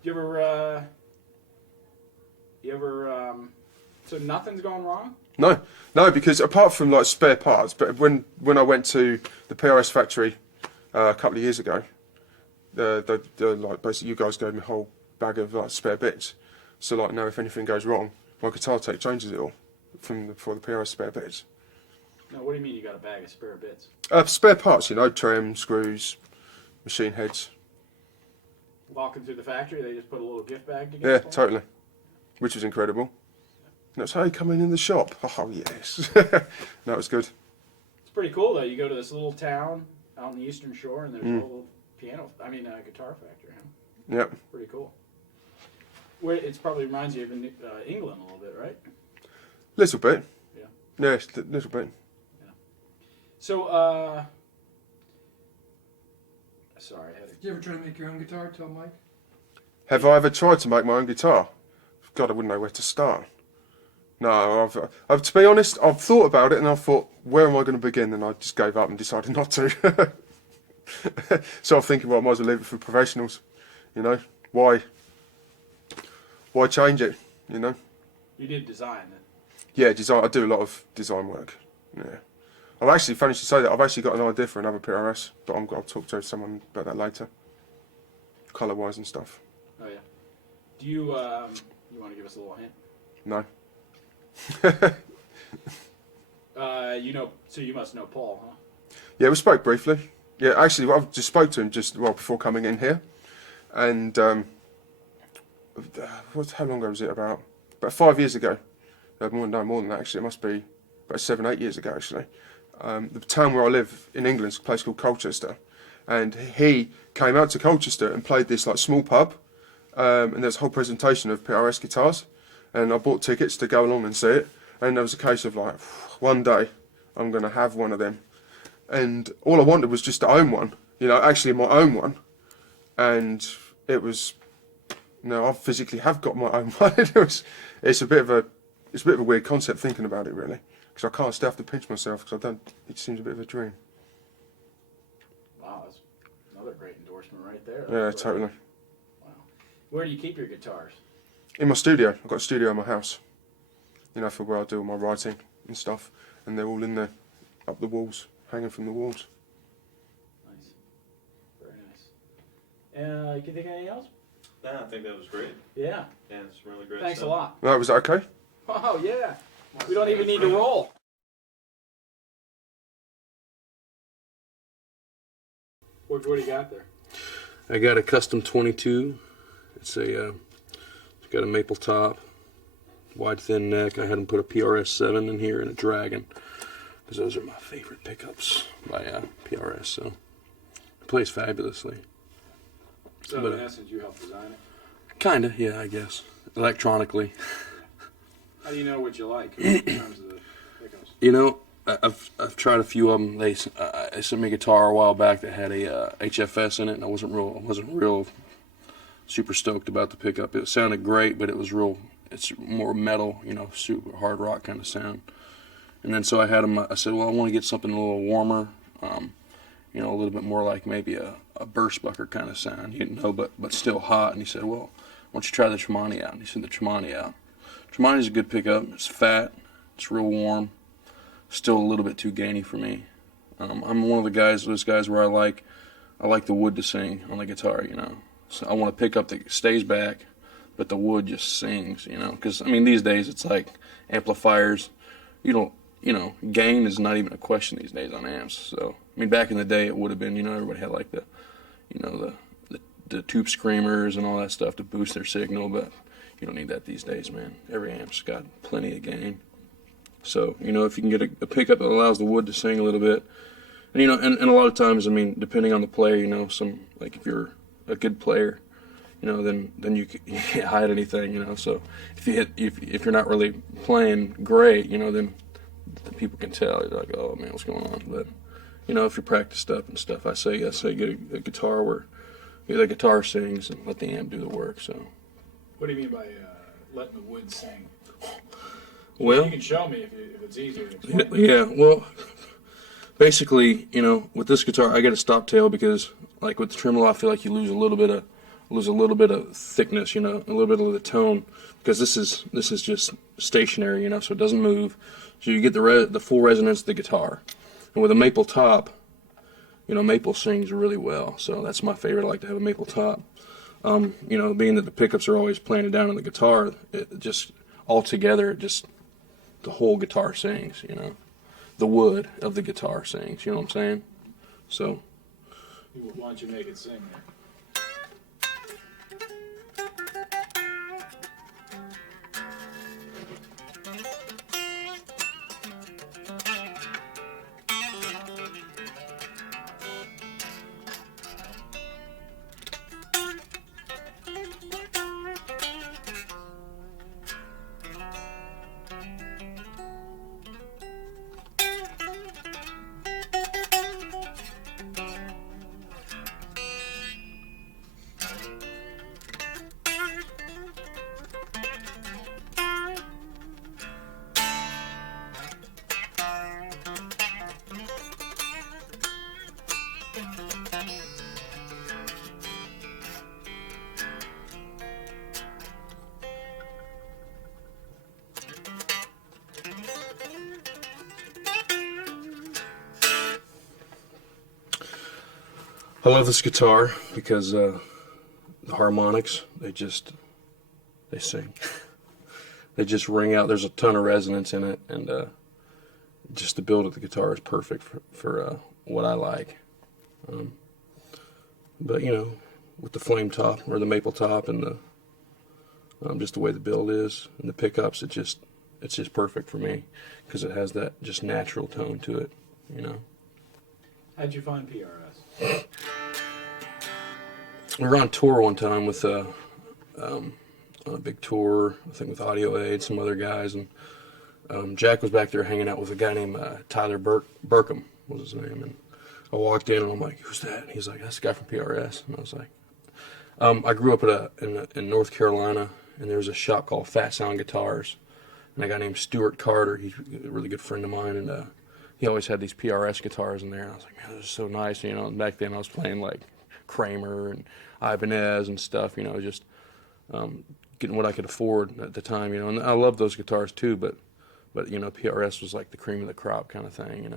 You ever, so nothing's going wrong? No, because apart from like spare parts, but when I went to the PRS factory a couple of years ago, the like basically you guys gave me a whole bag of like spare bits. So like now if anything goes wrong, my guitar tech changes it all for the PRS spare bits. No, what do you mean you got a bag of spare bits? Spare parts, you know, trem, screws, machine heads. Walking through the factory, they just put a little gift bag together? Yeah, totally. Which was incredible. And it's, hey, come in the shop. Oh, yes. No, it was good. It's pretty cool, though. You go to this little town out on the Eastern Shore, and there's a little guitar factory. Huh? Yep. Pretty cool. Where it probably reminds you of England a little bit, right? Little bit. Yeah. Yes, little bit. Yeah. So, sorry, I had Did you ever try to make your own guitar? Tell Mike. Have I ever tried to make my own guitar? God, I wouldn't know where to start. No, I've to be honest, I've thought about it and I thought, where am I going to begin? And I just gave up and decided not to. So I'm thinking, well, I might as well leave it for professionals. You know, why change it? You know. You did design it. Yeah, design. I do a lot of design work. Yeah. I've actually, funny to say that, I've actually got an idea for another PRS, but I'll talk to someone about that later. Colour-wise and stuff. Oh yeah. Do you you want to give us a little hint? No. So you must know Paul, huh? Yeah, we spoke briefly. Yeah, actually, I just spoke to him before coming in here, and how long ago was it? About 5 years ago. More than that actually. It must be about 7-8 years ago actually. The town where I live in England is a place called Colchester, and he came out to Colchester and played this like small pub, and there's a whole presentation of PRS guitars, and I bought tickets to go along and see it, and there was a case of like, one day I'm going to have one of them, and all I wanted was just to own one, you know, actually my own one, and it was, I physically have got my own one. It's a bit of a weird concept thinking about it really, because I can't still have to pinch myself because it seems a bit of a dream. Wow, that's another great endorsement right there. Yeah, totally. Wow. Where do you keep your guitars? In my studio. I've got a studio in my house, you know, for where I do all my writing and stuff, and they're all in there, up the walls, hanging from the walls. Nice. Very nice. Can you think of anything else? No, I think that was great. Yeah. Yeah, it's really great. Thanks a stuff. lot. No, was that okay? Oh, yeah. We don't even need to roll. What do you got there? I got a custom 22. It's got a maple top, wide thin neck. I had them put a PRS 7 in here and a Dragon, because those are my favorite pickups by PRS. So it plays fabulously. So in essence, you helped design it? Kinda, yeah, I guess. Electronically. How do you know what you like in terms of the pickups? You know, I've tried a few of them. They sent me a guitar a while back that had a HFS in it, and I wasn't real super stoked about the pickup. It sounded great, but it's more metal, you know, super hard rock kind of sound. And then so I had him. I said, well, I want to get something a little warmer, you know, a little bit more like maybe a Burstbucker kind of sound, you know, but still hot. And he said, well, why don't you try the Tremonti out? And he sent the Tremonti out. Tremonti's a good pickup. It's fat. It's real warm. Still a little bit too gainy for me. I'm one of those guys where I like the wood to sing on the guitar, you know. So I want a pickup that stays back, but the wood just sings, you know. Because, I mean, these days it's like amplifiers. Gain is not even a question these days on amps. So, I mean, back in the day it would have been, you know, everybody had like the tube screamers and all that stuff to boost their signal, but you don't need that these days, man. Every amp's got plenty of gain. So, you know, if you can get a pickup that allows the wood to sing a little bit, and a lot of times, I mean, depending on the player, you know, if you're a good player, then you can't hide anything, So if you're not really playing great, then the people can tell. They're like, oh man, what's going on? But if you're practiced up and stuff, I say get a guitar where the guitar sings and let the amp do the work. So. What do you mean by letting the wood sing? Well, you can show me if it's easier to explain. Yeah. Well, basically, with this guitar, I get a stop tail because, like with the tremolo, I feel like you lose a little bit of thickness, a little bit of the tone, because this is just stationary, so it doesn't move. So you get the full resonance of the guitar, and with a maple top, maple sings really well. So that's my favorite. I like to have a maple top. Being that the pickups are always planted down on the guitar, it just all together, the whole guitar sings. The wood of the guitar sings. You know what I'm saying? So. Why don't you make it sing there? I love this guitar because the harmonics, they sing. They just ring out. There's a ton of resonance in it, and just the build of the guitar is perfect for what I like. But with the flame top or the maple top and just the way the build is and the pickups, it's just perfect for me because it has that just natural tone to it. How'd you find PRS? We were on tour one time with on a big tour, I think with Audio Aid, some other guys, and Jack was back there hanging out with a guy named Tyler Burkham was his name, and I walked in and I'm like, "Who's that?" And he's like, "That's the guy from PRS," and I was like, I grew up in North Carolina, and there was a shop called Fat Sound Guitars, and a guy named Stuart Carter, he's a really good friend of mine, and he always had these PRS guitars in there, and I was like, man, this is so nice, And back then I was playing like Kramer and Ibanez and stuff, just getting what I could afford at the time, And I love those guitars too, but PRS was like the cream of the crop kind of thing,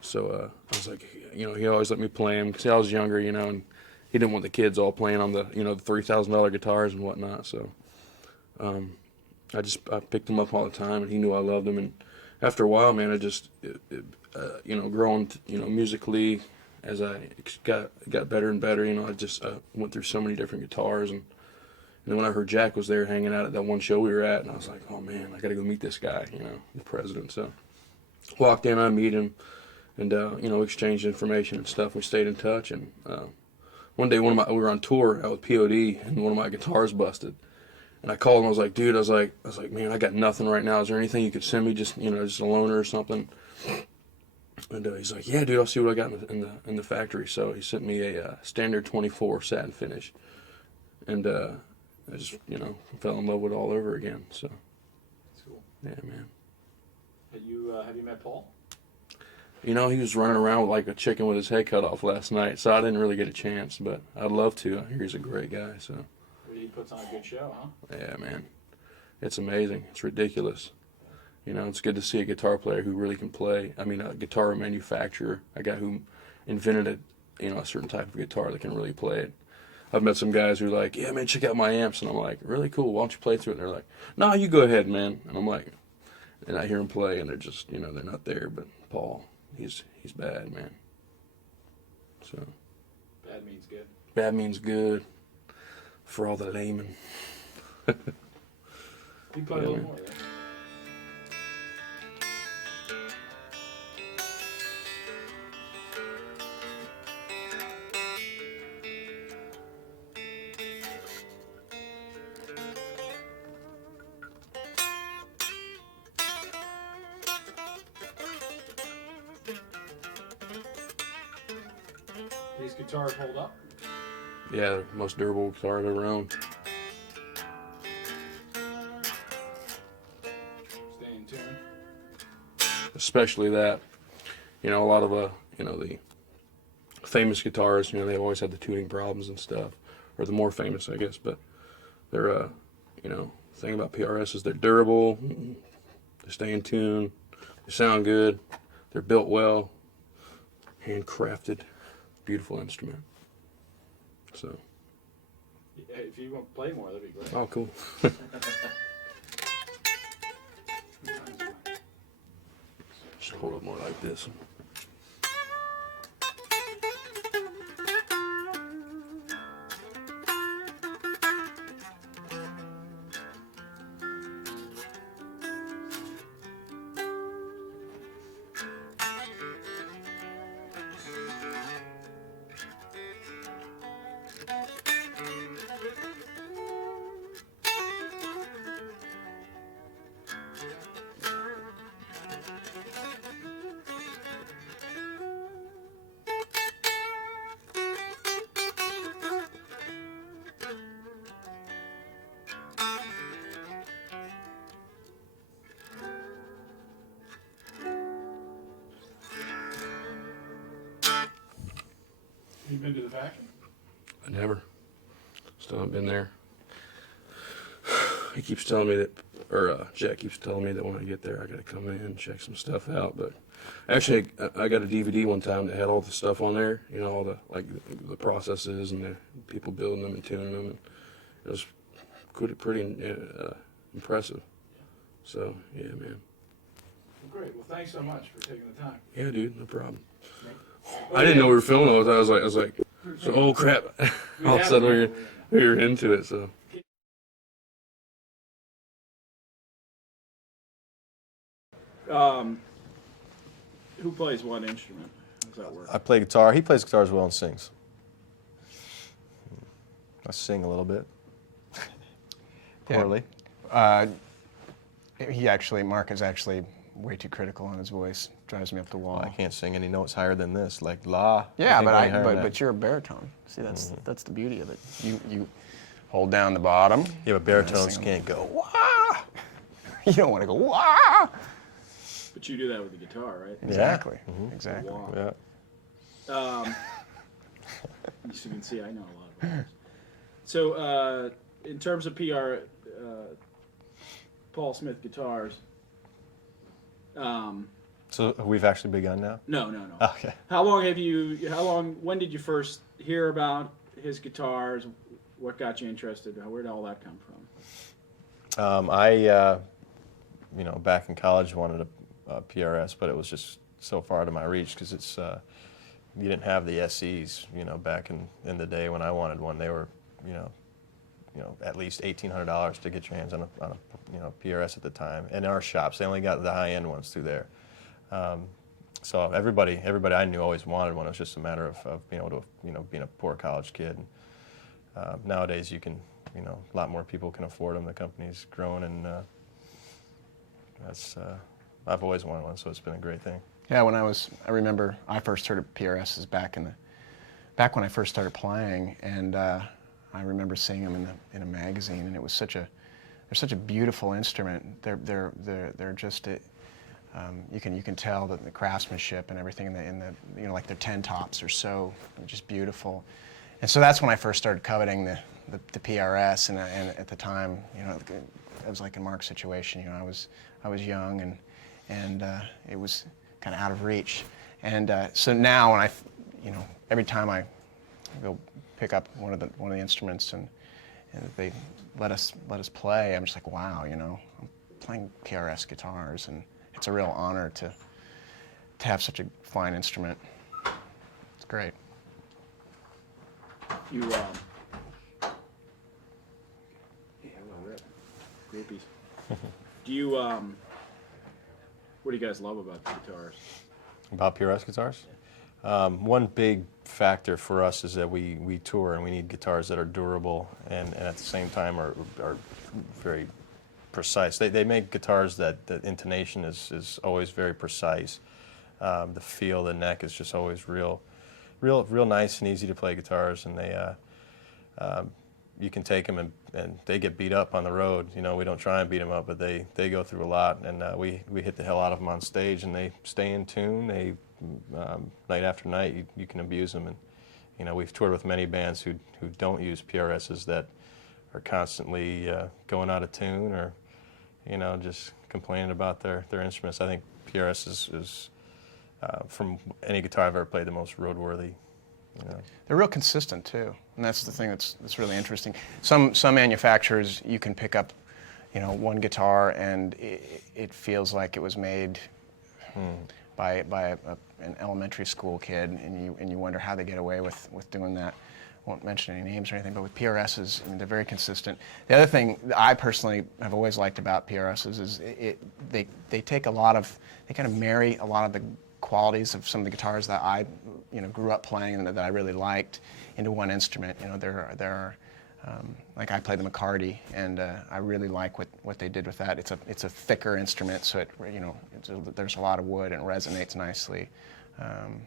So I was like, he always let me play him because I was younger, and he didn't want the kids all playing on the, the $3,000 guitars and whatnot. So I picked him up all the time, and he knew I loved him. And after a while, man, growing, musically as I got better and better, I just went through so many different guitars. And then when I heard Jack was there hanging out at that one show we were at, and I was like, oh man, I got to go meet this guy, the president. So walked in, I meet him, and exchanged information and stuff. We stayed in touch, and one day we were on tour out with POD, and one of my guitars busted. And I called him. I was like, dude, I was like, man, I got nothing right now. Is there anything you could send me, just a loaner or something? And he's like, yeah, dude, I'll see what I got in the factory. So he sent me a standard 24 satin finish, and I just fell in love with it all over again. So That's cool. yeah, man. Have you met Paul? He was running around like a chicken with his head cut off last night, so I didn't really get a chance, but I'd love to. I hear he's a great guy, so. He puts on a good show, huh? Yeah, man. It's amazing. It's ridiculous. It's good to see a guitar player who really can play. I mean, a guitar manufacturer, a guy who invented a certain type of guitar that can really play it. I've met some guys who are like, yeah, man, check out my amps. And I'm like, really cool. Why don't you play through it? And they're like, no, you go ahead, man. And I'm like, and I hear them play, and they're just, they're not there. But Paul, he's bad, man. So. Bad means good. Bad means good for all the laymen. You play a little more, yeah? These guitars hold up. Yeah, they're the most durable guitar I've ever owned. Stay in tune. Especially that, a lot of the famous guitars, they always have the tuning problems and stuff, or the more famous, I guess. But they're, the thing about PRS is they're durable, they stay in tune, they sound good, they're built well, handcrafted, beautiful instrument. So. If you want to play more, that'd be great. Oh, cool. Just hold it more like this. You been to the factory? I never. Still haven't been there. He keeps telling me that, or Jack keeps telling me that when I get there, I got to come in and check some stuff out. But actually, I got a DVD one time that had all the stuff on there. All the processes and the people building them and tuning them. And it was pretty impressive. So yeah, man. Well, great. Well, thanks so much for taking the time. Yeah, dude, no problem. I didn't know we were filming all the time. I was like, so, oh crap! All of a sudden we were into it. So. Who plays what instrument? How does that work? I play guitar. He plays guitar as well and sings. I sing a little bit. Poorly. Mark is actually way too critical on his voice. Drives me up the wall. I can't sing any notes higher than this, like la. Yeah, but but you're a baritone. See, that's the beauty of it. You hold down the bottom. Yeah, but baritones can't go wah. You don't want to go wah. But you do that with the guitar, right? Exactly. Yeah. Mm-hmm. Exactly. Wow. Yeah. As you can see, I know a lot about this. So, in terms of Paul Smith guitars. So we've actually begun now? No. Okay. When did you first hear about his guitars? What got you interested? Where did all that come from? Back in college wanted a PRS, but it was just so far out of my reach because it's, you didn't have the SEs, back in the day when I wanted one. They were, at least $1,800 to get your hands on a PRS at the time. In our shops, they only got the high-end ones through there. So everybody I knew always wanted one. It was just a matter of being able to, being a poor college kid. Nowadays, you can, a lot more people can afford them. The company's grown, and I've always wanted one, so it's been a great thing. Yeah, I remember I first heard of PRSs back when I first started playing, and I remember seeing them in a magazine, and it was they're such a beautiful instrument. They're just you can tell that the craftsmanship and everything in the like their 10 tops are so just beautiful, and so that's when I first started coveting the PRS, and at the time, it was like in Mark's situation. I was young, and it was kind of out of reach, and so now when every time I go pick up one of the instruments and they let us play, I'm just like, wow, I'm playing PRS guitars, and it's a real honor to have such a fine instrument. It's great. You yeah, well, groupies. Do you what do you guys love about the guitars? About PRS guitars? One big factor for us is that we tour and we need guitars that are durable and at the same time are very precise. They make guitars that the intonation is always very precise. The feel, the neck is just always real real nice and easy to play guitars, and they you can take them and they get beat up on the road. You know, we don't try and beat them up, but they go through a lot, and we hit the hell out of them on stage, and they stay in tune. They night after night you can abuse them, and you know, we've toured with many bands who don't use PRSs that are constantly going out of tune, or you know, just complaining about their instruments. I think PRS is from any guitar I've ever played, the most roadworthy. You know. They're real consistent too, and that's the thing that's really interesting. Some manufacturers you can pick up, you know, one guitar and it feels like it was made by an elementary school kid, and you wonder how they get away with doing that. Won't mention any names or anything, but with PRSs, I mean, they're very consistent. The other thing that I personally have always liked about PRSs is they take a lot of, they kind of marry a lot of the qualities of some of the guitars that I, you know, grew up playing and that I really liked into one instrument. You know, there are like I play the McCarty, and I really like what they did with that. It's a thicker instrument, so it, you know, there's a lot of wood and it resonates nicely. Kind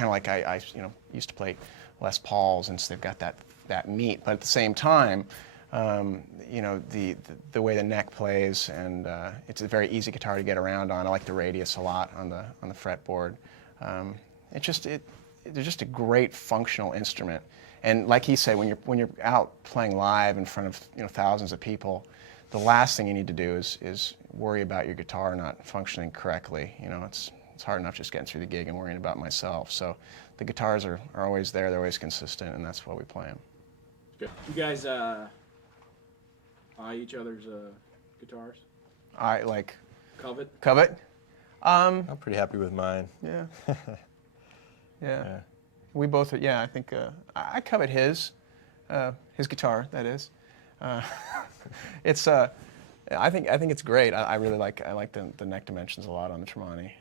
of like I you know, used to play Les Pauls, and so they've got that meat, but at the same time, you know, the way the neck plays, and it's a very easy guitar to get around on. I like the radius a lot on the fretboard. They're just a great functional instrument. And like he said, when you're out playing live in front of, you know, thousands of people, the last thing you need to do is worry about your guitar not functioning correctly. You know, it's hard enough just getting through the gig and worrying about myself. So the guitars are always there, they're always consistent, and that's why we play them. Good. You guys eye each other's guitars? I like Covet? I'm pretty happy with mine. Yeah. Yeah. We both are, yeah, I think I covet his guitar, that is. It's I think it's great. I really like the neck dimensions a lot on the Tremonti.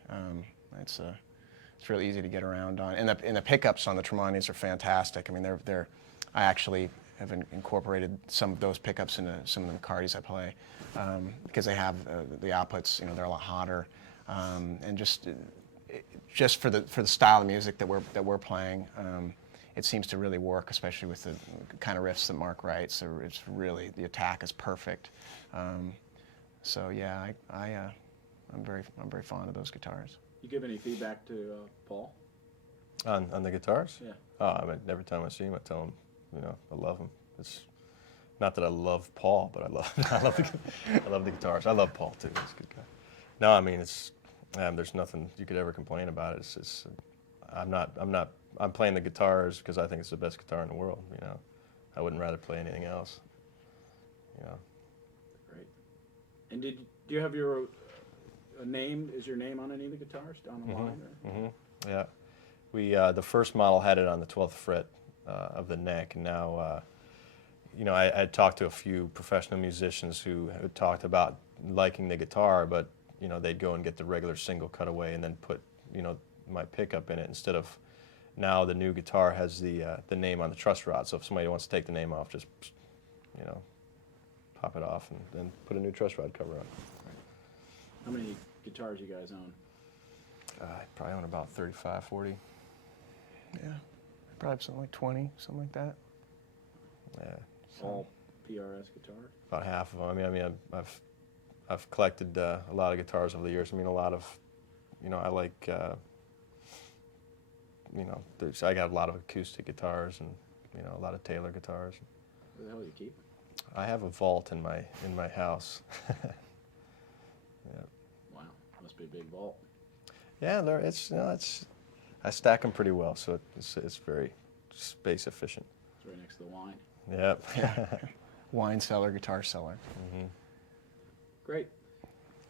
It's really easy to get around on. And the pickups on the Tremontis are fantastic. I mean, I actually have incorporated some of those pickups into some of the McCartys I play, because they have the outputs, you know, they're a lot hotter, and just for the style of music that we're playing, it seems to really work, especially with the kind of riffs that Mark writes. So it's really, the attack is perfect. So yeah, I'm very fond of those guitars. You give any feedback to Paul? On the guitars? Yeah. Oh, I mean, every time I see him, I tell him, you know, I love him. It's not that I love Paul, but I love the guitars. I love Paul too. He's a good guy. No, I mean, there's nothing you could ever complain about. I'm playing the guitars because I think it's the best guitar in the world. You know, I wouldn't rather play anything else. You know. Great. And do you have your name? Is your name on any of the guitars down the line? Or? Mm-hmm. Yeah. We the first model had it on the 12th fret of the neck, and now, you know, I had talked to a few professional musicians who had talked about liking the guitar, but you know, they'd go and get the regular single cutaway and then put, you know, my pickup in it instead of. Now the new guitar has the name on the truss rod, so if somebody wants to take the name off, just, you know, pop it off and then put a new truss rod cover on. How many guitars you guys own? I probably own about 35, 40. Yeah, probably something like 20, something like that. Yeah. All PRS guitars? About half of them. I mean, I've collected a lot of guitars over the years. I mean, a lot of, you know, I like, you know, I got a lot of acoustic guitars and, you know, a lot of Taylor guitars. Where the hell do you keep? I have a vault in my house. Yeah. Wow, must be a big vault. Yeah, it's, you know, I stack them pretty well, so it's very space efficient. It's right next to the wine. Yep. Wine cellar, guitar cellar. Mm-hmm. Great.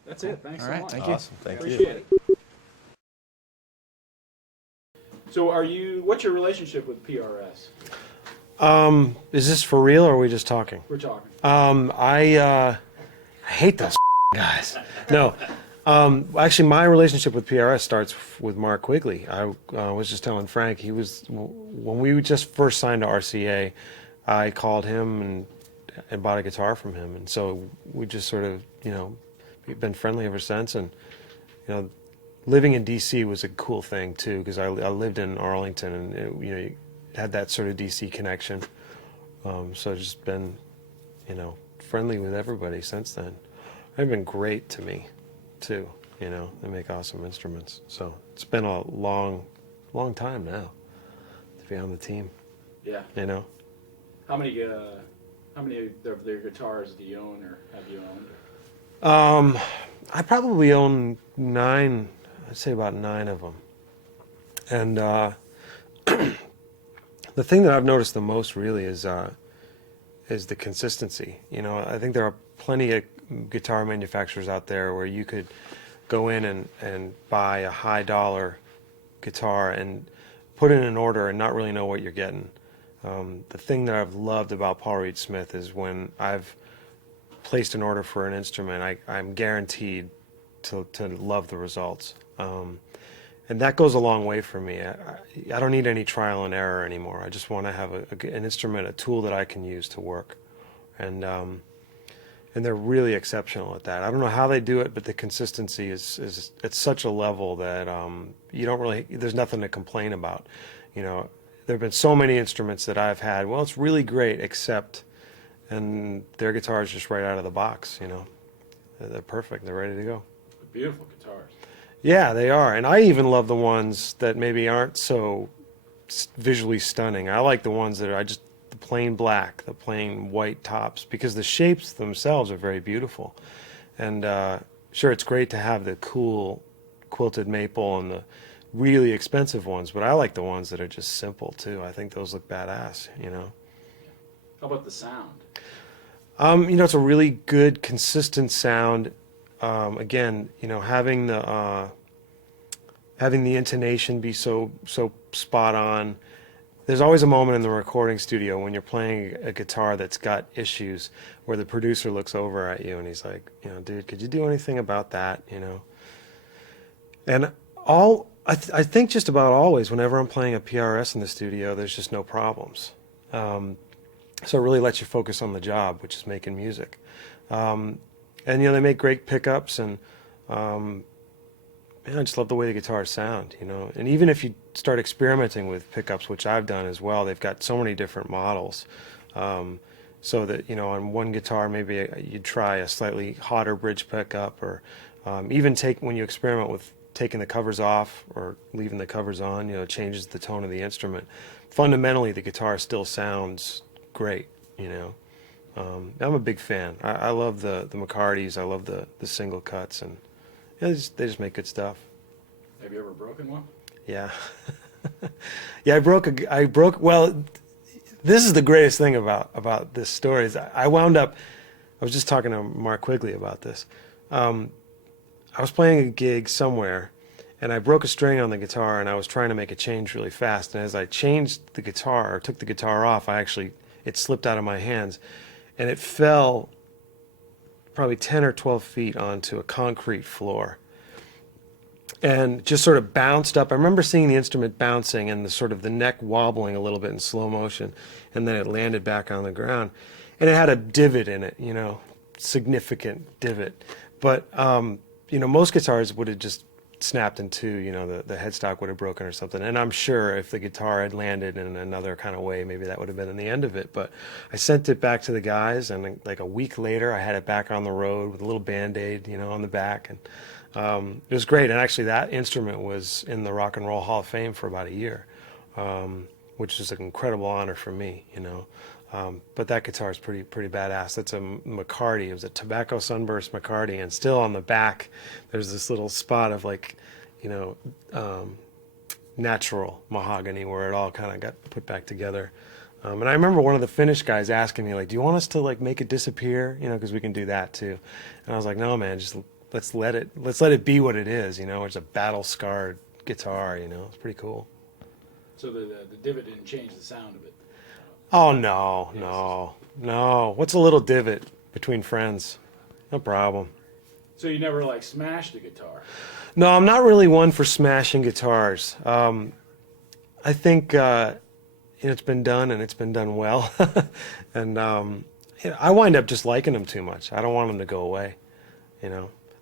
That's it. Thanks All so right, much. thank you. Awesome. Thank you. Appreciate it. So what's your relationship with PRS? Is this for real or are we just talking? We're talking. I hate those guys. No. Actually, my relationship with PRS starts with Mark Quigley. I was just telling Frank, when we just first signed to RCA, I called him and bought a guitar from him. And so we just sort of, you know, we've been friendly ever since. And, you know, living in DC was a cool thing too, because I lived in Arlington, and you had that sort of DC connection. So I've just been, friendly with everybody since then. They've been great to me, too. They make awesome instruments. So it's been a long time now to be on the team. Yeah. How many of their guitars do you own or have you owned? I probably own 9. I'd say about 9 of them. And the thing that I've noticed the most really is the consistency. I think there are plenty of guitar manufacturers out there where you could go in and buy a high dollar guitar and put in an order and not really know what you're getting. The thing that I've loved about Paul Reed Smith is when I've placed an order for an instrument, I'm guaranteed to love the results. And that goes a long way for me. I don't need any trial and error anymore. I just want to have an instrument, a tool that I can use to work. And they're really exceptional at that. I don't know how they do it, but the consistency is at such a level that there's nothing to complain about. There have been so many instruments that I've had, well, it's really great, except, and their guitar is just right out of the box, They're perfect. They're ready to go. Beautiful guitars. Yeah, they are. And I even love the ones that maybe aren't so visually stunning. I like the ones that are the plain black, the plain white tops, because the shapes themselves are very beautiful. And sure, it's great to have the cool quilted maple and the really expensive ones, but I like the ones that are just simple too. I think those look badass, How about the sound? It's a really good, consistent sound. Again, having the intonation be so spot on. There's always a moment in the recording studio when you're playing a guitar that's got issues where the producer looks over at you and he's like, dude, could you do anything about that? And I think just about always, whenever I'm playing a PRS in the studio, there's just no problems. So it really lets you focus on the job, which is making music. And they make great pickups, and I just love the way the guitars sound, And even if you start experimenting with pickups, which I've done as well, they've got so many different models. So that, on one guitar, maybe you'd try a slightly hotter bridge pickup, or even when you experiment with taking the covers off or leaving the covers on, it changes the tone of the instrument. Fundamentally, the guitar still sounds great, I'm a big fan. I love the McCartys. I love the single cuts, and they just make good stuff. Have you ever broken one? Yeah. Yeah, I broke, well, this is the greatest thing about this story is I was just talking to Mark Quigley about this. I was playing a gig somewhere, and I broke a string on the guitar, and I was trying to make a change really fast, and as I changed the guitar, or took the guitar off, it slipped out of my hands, and it fell probably 10 or 12 feet onto a concrete floor and just sort of bounced up. I remember seeing the instrument bouncing and the neck wobbling a little bit in slow motion, and then it landed back on the ground, and it had a divot in it, significant divot. But, most guitars would have just snapped in two, the headstock would have broken or something. And I'm sure if the guitar had landed in another kind of way, maybe that would have been the end of it. But I sent it back to the guys, and like a week later, I had it back on the road with a little Band-Aid, on the back. And it was great. And actually, that instrument was in the Rock and Roll Hall of Fame for about a year, which is an incredible honor for me, But that guitar is pretty badass. That's a McCarty. It was a Tobacco Sunburst McCarty, and still on the back, there's this little spot of natural mahogany where it all kind of got put back together. And I remember one of the Finnish guys asking me, do you want us to make it disappear? Because we can do that too. And I was like, no, man, just let's let it be what it is. It's a battle scarred guitar. It's pretty cool. So the divot didn't change the sound of it. Oh, no. What's a little divot between friends? No problem. So you never smashed a guitar? No, I'm not really one for smashing guitars. I think it's been done, and it's been done well. And I wind up just liking them too much. I don't want them to go away.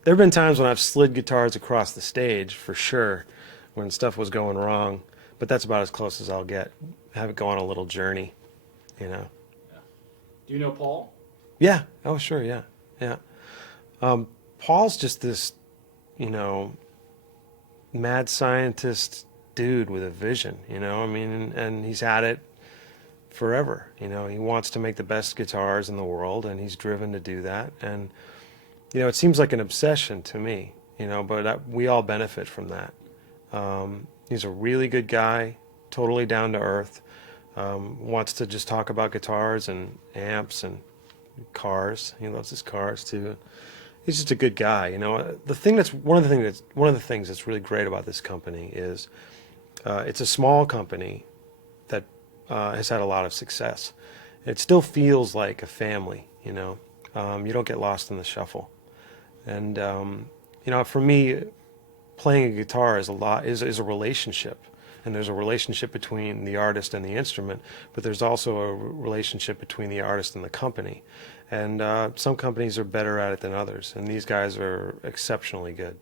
There have been times when I've slid guitars across the stage, for sure, when stuff was going wrong. But that's about as close as I'll get. Have it go on a little journey, you know. Do you know Paul? Yeah. Oh, sure. Yeah. Yeah. Paul's just this, you know, mad scientist dude with a vision, you know. I mean, and he's had it forever. You know, he wants to make the best guitars in the world, and he's driven to do that. And you know, it seems like an obsession to me, you know, but we all benefit from that. He's a really good guy, totally down to earth. Wants to just talk about guitars and amps and cars. He loves his cars too. He's just a good guy, you know. One of the things that's really great about this company is it's a small company that has had a lot of success. It still feels like a family, you know. You don't get lost in the shuffle. And you know, for me, playing a guitar is a relationship. And there's a relationship between the artist and the instrument, but there's also a relationship between the artist and the company. And some companies are better at it than others, and these guys are exceptionally good.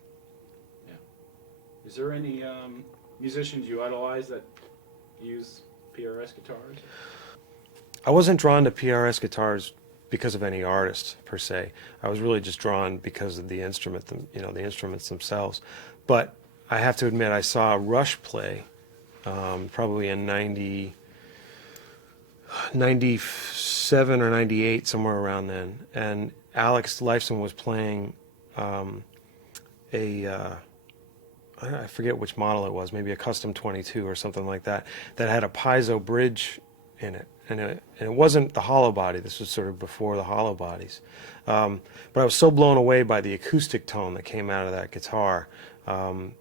Yeah. Is there any musicians you idolize that use PRS guitars? I wasn't drawn to PRS guitars because of any artist per se. I was really just drawn because of the instrument, you know, the instruments themselves. But I have to admit, I saw Rush play probably in 97 or 98, somewhere around then. And Alex Lifeson was playing I forget which model it was, maybe a Custom 22 or something like that, that had a piezo bridge in it. And it wasn't the hollow body. This was sort of before the hollow bodies. But I was so blown away by the acoustic tone that came out of that guitar. So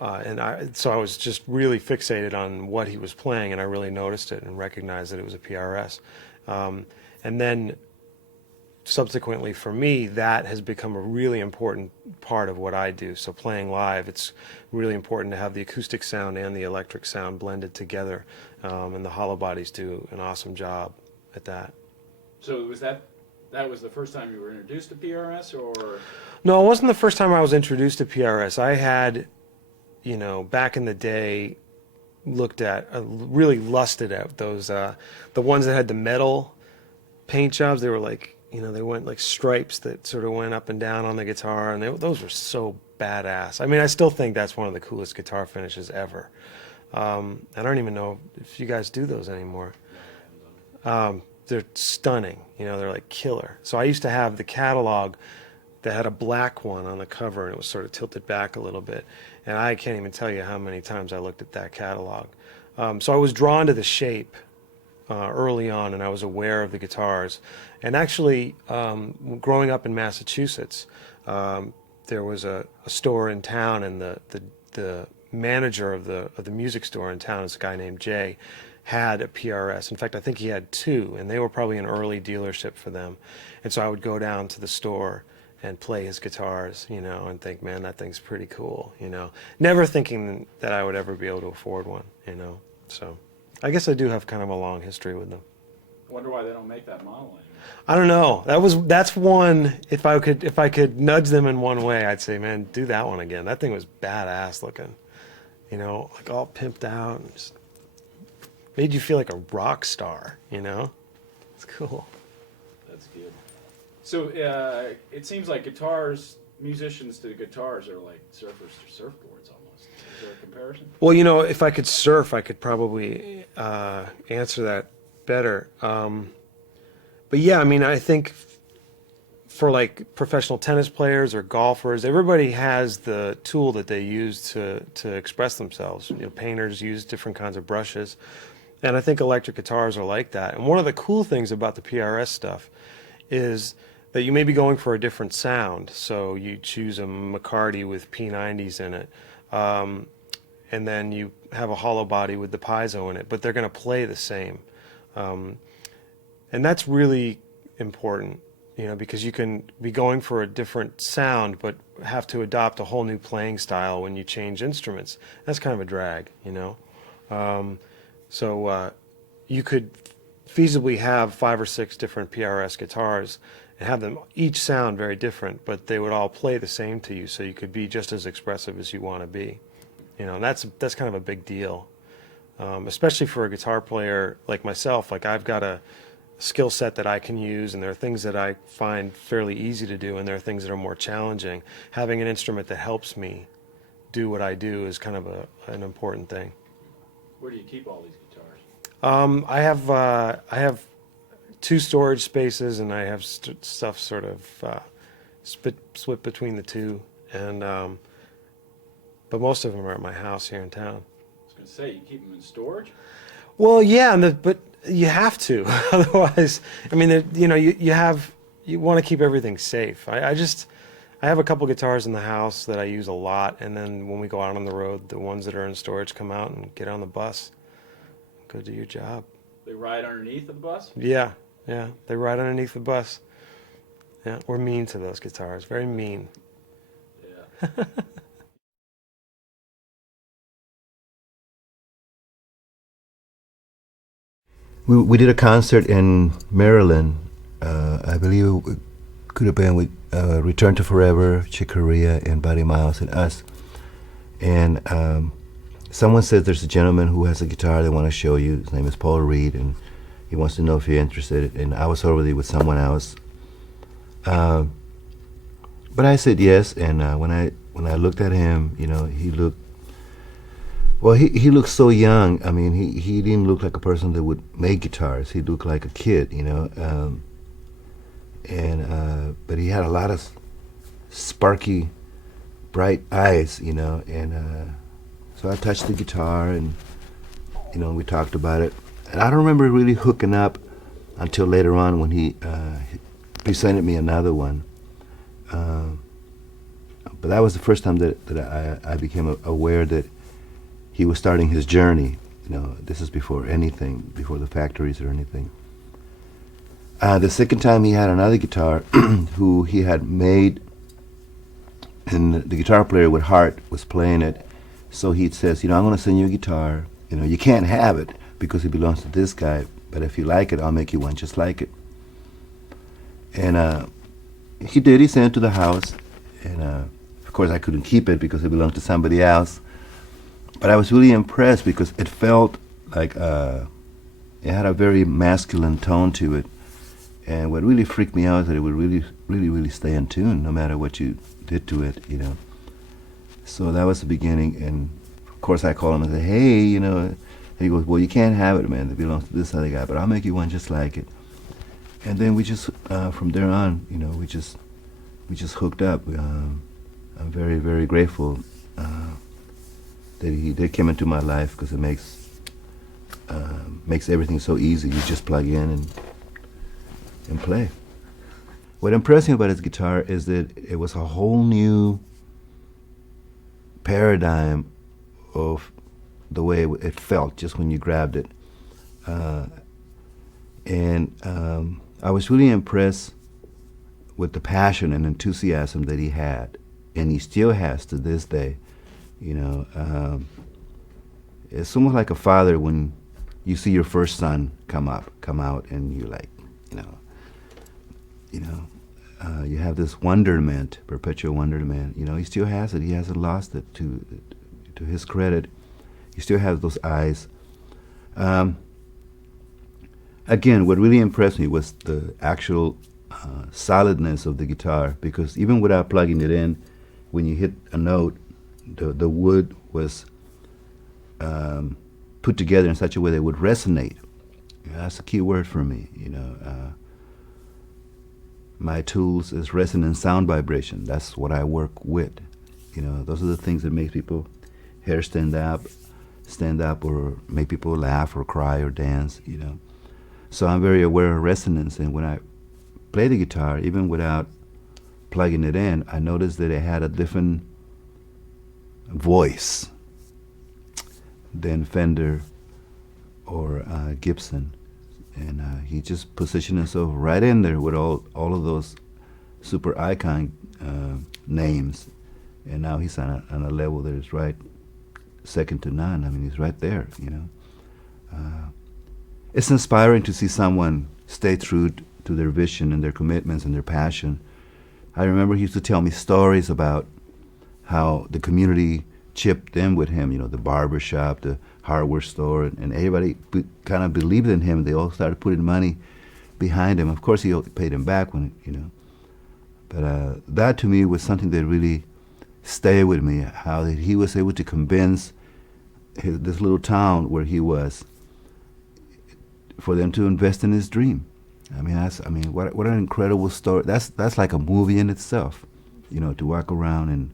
I was just really fixated on what he was playing, and I really noticed it and recognized that it was a PRS. And then subsequently for me, that has become a really important part of what I do. So playing live, it's really important to have the acoustic sound and the electric sound blended together. And the hollow bodies do an awesome job at that. So was that was the first time you were introduced to PRS, or? No, it wasn't the first time I was introduced to PRS. I had, you know, back in the day, really lusted at those, the ones that had the metal paint jobs. They were like, you know, they went like stripes that sort of went up and down on the guitar, and those were so badass. I mean, I still think that's one of the coolest guitar finishes ever. I don't even know if you guys do those anymore. They're stunning, you know, they're like killer. So I used to have the catalog that had a black one on the cover, and it was sort of tilted back a little bit. And I can't even tell you how many times I looked at that catalog. So I was drawn to the shape early on, and I was aware of the guitars. And actually, growing up in Massachusetts, there was a store in town, and the manager of the music store in town, is a guy named Jay, had a PRS. In fact, I think he had two, and they were probably an early dealership for them. And so I would go down to the store and play his guitars, you know, and think, man, that thing's pretty cool, you know. Never thinking that I would ever be able to afford one, you know. So I guess I do have kind of a long history with them. I wonder why they don't make that model anymore. I don't know. That's one. If I could nudge them in one way, I'd say, man, do that one again. That thing was badass looking, you know, like all pimped out, and just made you feel like a rock star, you know. It's cool. That's good. So it seems like musicians to guitars are like surfers to surfboards almost. Is there a comparison? Well, you know, if I could surf, I could probably answer that better. But yeah, I mean, I think for like professional tennis players or golfers, everybody has the tool that they use to express themselves. You know, painters use different kinds of brushes, and I think electric guitars are like that. And one of the cool things about the PRS stuff is that you may be going for a different sound. So you choose a McCarty with P90s in it, and then you have a hollow body with the piezo in it, but they're going to play the same. And that's really important, you know, because you can be going for a different sound, but have to adopt a whole new playing style when you change instruments. That's kind of a drag, you know. So you could feasibly have 5 or 6 different PRS guitars and have them each sound very different, but they would all play the same to you, so you could be just as expressive as you want to be. You know, and that's kind of a big deal, especially for a guitar player like myself. Like, I've got a skill set that I can use, and there are things that I find fairly easy to do, and there are things that are more challenging. Having an instrument that helps me do what I do is kind of an important thing. Where do you keep all these guitars? I have 2 storage spaces, and I have stuff sort of split between the 2, and but most of them are at my house here in town. I was going to say, you keep them in storage? Well, yeah, but you have to. Otherwise, I mean, you know, you want to keep everything safe. I have a couple guitars in the house that I use a lot, and then when we go out on the road, the ones that are in storage come out and get on the bus. Go do your job. They ride underneath the bus? Yeah, they ride underneath the bus. Yeah, we're mean to those guitars, very mean. Yeah. We did a concert in Maryland. I believe it could have been with Return to Forever, Chick Corea, and Buddy Myles and us. And someone says there's a gentleman who has a guitar they want to show you. His name is Paul Reed, and he wants to know if you're interested. And I was over there with someone else. But I said yes, and when I looked at him, you know, he looked so young. I mean, he didn't look like a person that would make guitars. He looked like a kid, you know. But he had a lot of sparky, bright eyes, you know. And so I touched the guitar, and you know, we talked about it. And I don't remember really hooking up until later on when he presented me another one. But that was the first time that I became aware that he was starting his journey. You know, this is before anything, before the factories or anything. The second time he had another guitar who he had made, and the guitar player with heart was playing it. So he says, you know, I'm going to send you a guitar. You know, you can't have it because it belongs to this guy, but if you like it, I'll make you one just like it. And he did. He sent it to the house, and of course I couldn't keep it because it belonged to somebody else. But I was really impressed because it felt like it had a very masculine tone to it. And what really freaked me out is that it would really stay in tune no matter what you did to it, you know. So that was the beginning. And of course I called him and said, hey, you know. And he goes, well, you can't have it, man. It belongs to this other guy, but I'll make you one just like it. And then we just, from there on, you know, we just hooked up. I'm very, very grateful that he did come into my life, because it makes everything so easy. You just plug in and play. What impressed me about his guitar is that it was a whole new paradigm of the way it felt just when you grabbed it. And I was really impressed with the passion and enthusiasm that he had, and he still has to this day. You know, it's almost like a father when you see your first son come out, and you like, you have this wonderment, perpetual wonderment. You know, he still has it. He hasn't lost it. To his credit, he still has those eyes. Again, what really impressed me was the actual solidness of the guitar, because even without plugging it in, when you hit a note, the wood was put together in such a way that it would resonate. That's a key word for me, you know. My tools is resonant sound vibration. That's what I work with. You know, those are the things that make people hair stand up, or make people laugh or cry or dance, you know. So I'm very aware of resonance, and when I play the guitar, even without plugging it in, I noticed that it had a different voice than Fender or Gibson. And he just positioned himself right in there with all of those super icon names. And now he's on a level that is right second to none. I mean, he's right there, you know. it's inspiring to see someone stay true to their vision and their commitments and their passion. I remember he used to tell me stories about how the community chipped in with him, you know, the barber shop, the hardware store, and everybody kind of believed in him. They all started putting money behind him. Of course, he paid him back when, you know. But that to me was something that really stayed with me, how that he was able to convince this little town where he was for them to invest in his dream. I mean, what an incredible story. That's like a movie in itself, you know, to walk around and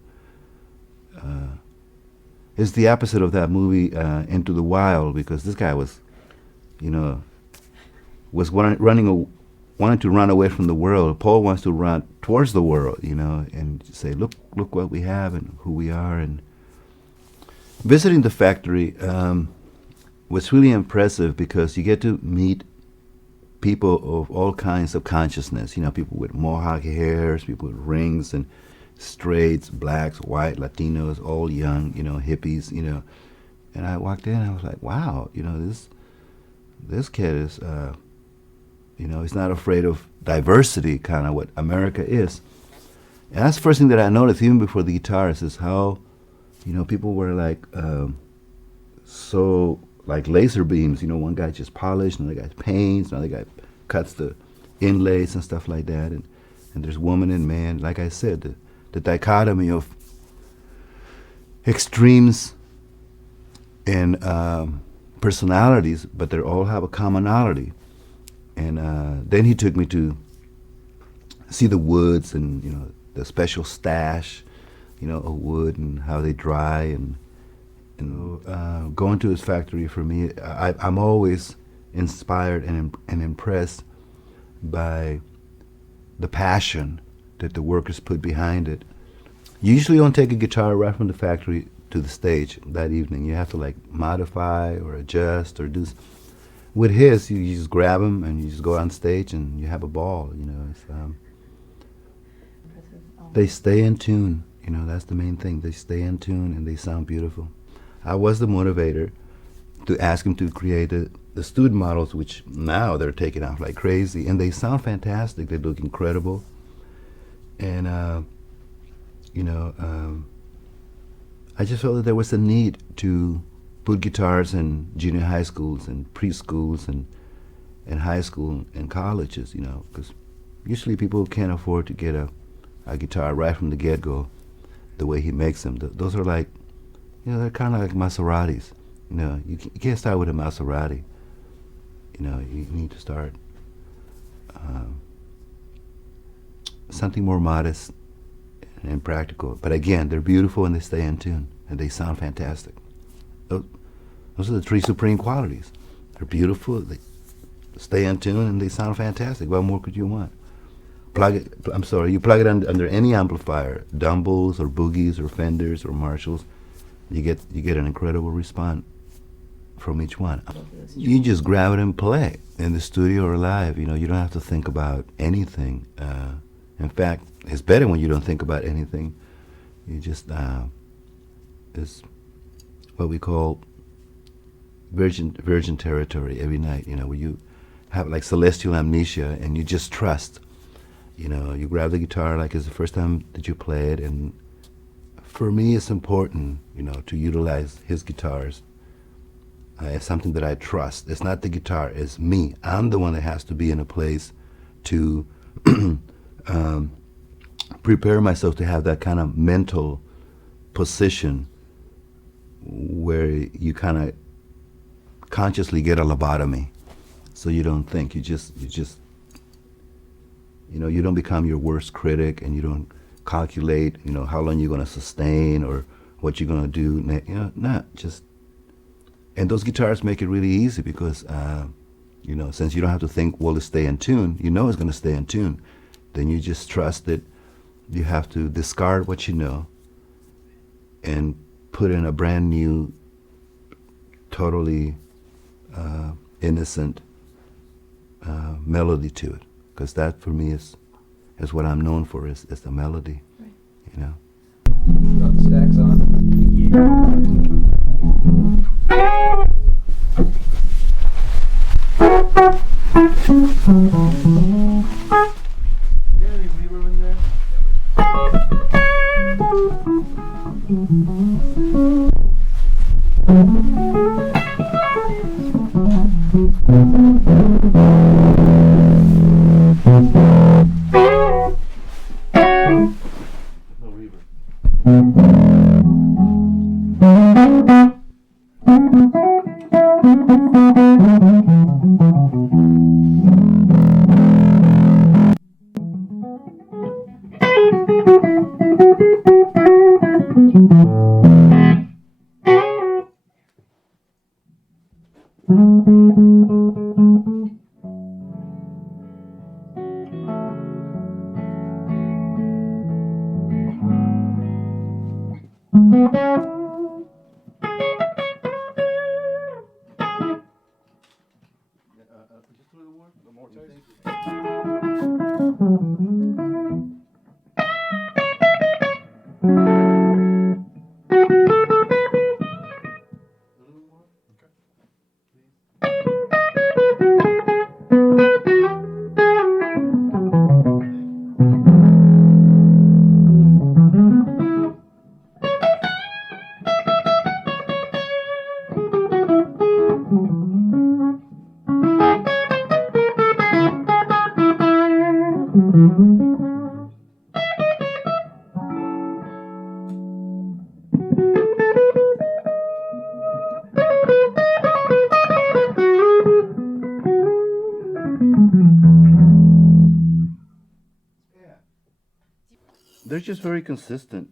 it's the opposite of that movie Into the Wild, because this guy was, you know, was wanting to run away from the world. Paul wants to run towards the world, you know, and say, look what we have and who we are. And visiting the factory was really impressive because you get to meet people of all kinds of consciousness, you know, people with mohawk hairs, people with rings and straights, blacks, white, Latinos, all young, you know, hippies, you know. And I walked in and I was like, wow, you know, this kid is, you know, he's not afraid of diversity, kind of what America is. And that's the first thing that I noticed, even before the guitarists, is how, you know, people were like, so like laser beams, you know, one guy just polished, another guy paints, another guy cuts the inlays and stuff like that. And there's woman and man, like I said, the dichotomy of extremes in personalities, but they all have a commonality. And then he took me to see the woods and, you know, the special stash, you know, of wood and how they dry. And going to his factory, for me, I'm always inspired and impressed by the passion that the workers put behind it. You usually don't take a guitar right from the factory to the stage that evening. You have to like modify or adjust or do. With his, you just grab them and you just go on stage and you have a ball. You know, it's, they stay in tune. You know, that's the main thing. They stay in tune and they sound beautiful. I was the motivator to ask him to create the student models, which now they're taking off like crazy, and they sound fantastic. They look incredible. And, you know, I just felt that there was a need to put guitars in junior high schools and preschools and high school and colleges, you know, because usually people can't afford to get a guitar right from the get-go the way he makes them. Those are like, you know, they're kind of like Maseratis. You know, you can't start with a Maserati. You know, you need to start something more modest and practical. But again, they're beautiful and they stay in tune and they sound fantastic. Those are the three supreme qualities. They're beautiful, they stay in tune, and they sound fantastic. What more could you want? You plug it under any amplifier, Dumbles or Boogies or Fenders or Marshalls, you get an incredible response from each one. You just grab it and play in the studio or live. You know, you don't have to think about anything. In fact, it's better when you don't think about anything. You just it's what we call virgin territory every night. You know, where you have like celestial amnesia and you just trust. You know, you grab the guitar like it's the first time that you play it, and for me, it's important, you know, to utilize his guitars as something that I trust. It's not the guitar, it's me. I'm the one that has to be in a place to prepare myself to have that kind of mental position where you kind of consciously get a lobotomy. So you don't think, you just, you know, you don't become your worst critic, and you don't calculate, you know, how long you're going to sustain or what you're going to do. You know, not just. And those guitars make it really easy because, you know, since you don't have to think, will it stay in tune? You know it's going to stay in tune. Then you just trust that you have to discard what you know and put in a brand new, totally innocent melody to it. Because that, for me, is what I'm known for, is the melody, right. You know. Got the stacks on? Yeah. They're just very consistent.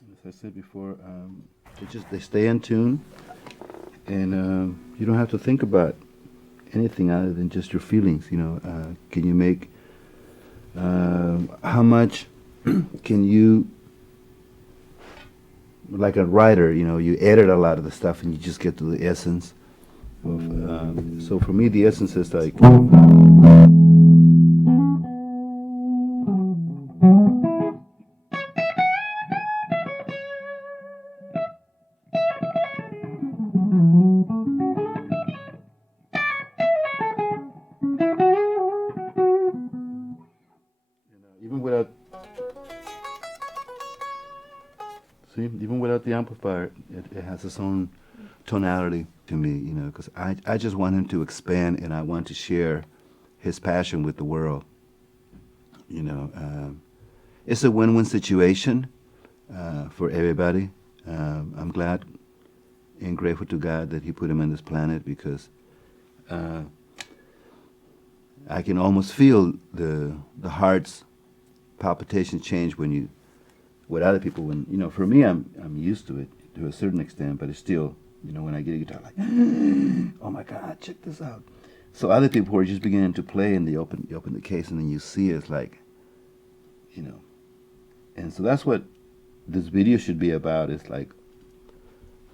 As I said before, they stay in tune, and you don't have to think about anything other than just your feelings. You know, can you make? How much can you? Like a writer, you know, you edit a lot of the stuff, and you just get to the essence. So for me, the essence is like. Even without the amplifier, it has its own tonality to me, you know, because I just want him to expand, and I want to share his passion with the world. You know, it's a win-win situation for everybody. I'm glad and grateful to God that He put him on this planet, because I can almost feel the heart's palpitation change when you. With other people, when you know, for me, I'm used to it to a certain extent, but it's still, you know, when I get a guitar, like, oh my God, check this out. So other people who are just beginning to play, and you open the case, and then you see it's like, you know, and so that's what this video should be about. It's like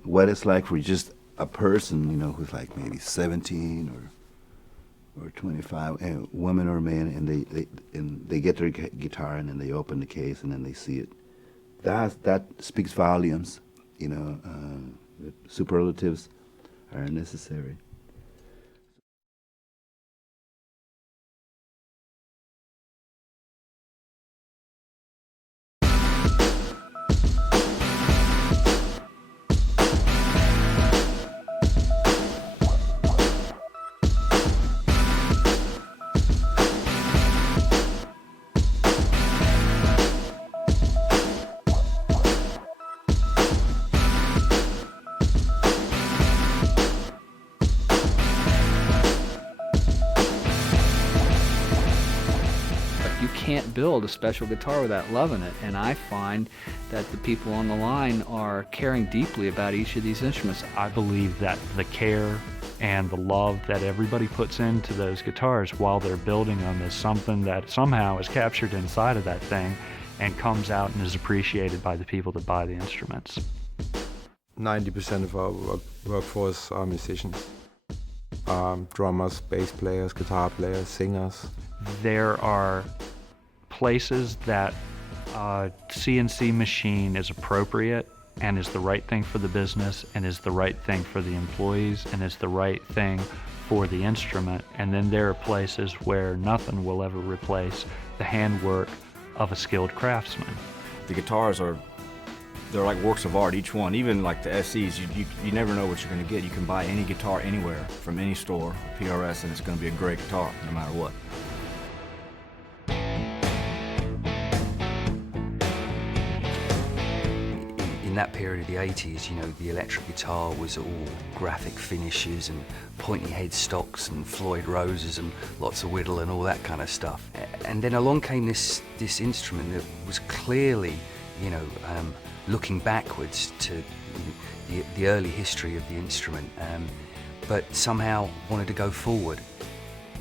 what it's like for just a person, you know, who's like maybe 17 or 25, a woman or man, and they get their guitar, and then they open the case, and then they see it. That speaks volumes, you know. The superlatives are necessary. Can't build a special guitar without loving it, and I find that the people on the line are caring deeply about each of these instruments. I believe that the care and the love that everybody puts into those guitars while they're building them is something that somehow is captured inside of that thing and comes out and is appreciated by the people that buy the instruments. 90% of our workforce are musicians. Drummers, bass players, guitar players, singers. There are places that a CNC machine is appropriate and is the right thing for the business and is the right thing for the employees and is the right thing for the instrument. And then there are places where nothing will ever replace the handwork of a skilled craftsman. The guitars they're like works of art, each one. Even like the SEs, you never know what you're going to get. You can buy any guitar anywhere from any store, PRS, and it's going to be a great guitar no matter what. In that period of the 80s, you know, the electric guitar was all graphic finishes and pointy head stocks and Floyd Roses and lots of whittle and all that kind of stuff. And then along came this instrument that was clearly, you know, looking backwards to the early history of the instrument, but somehow wanted to go forward.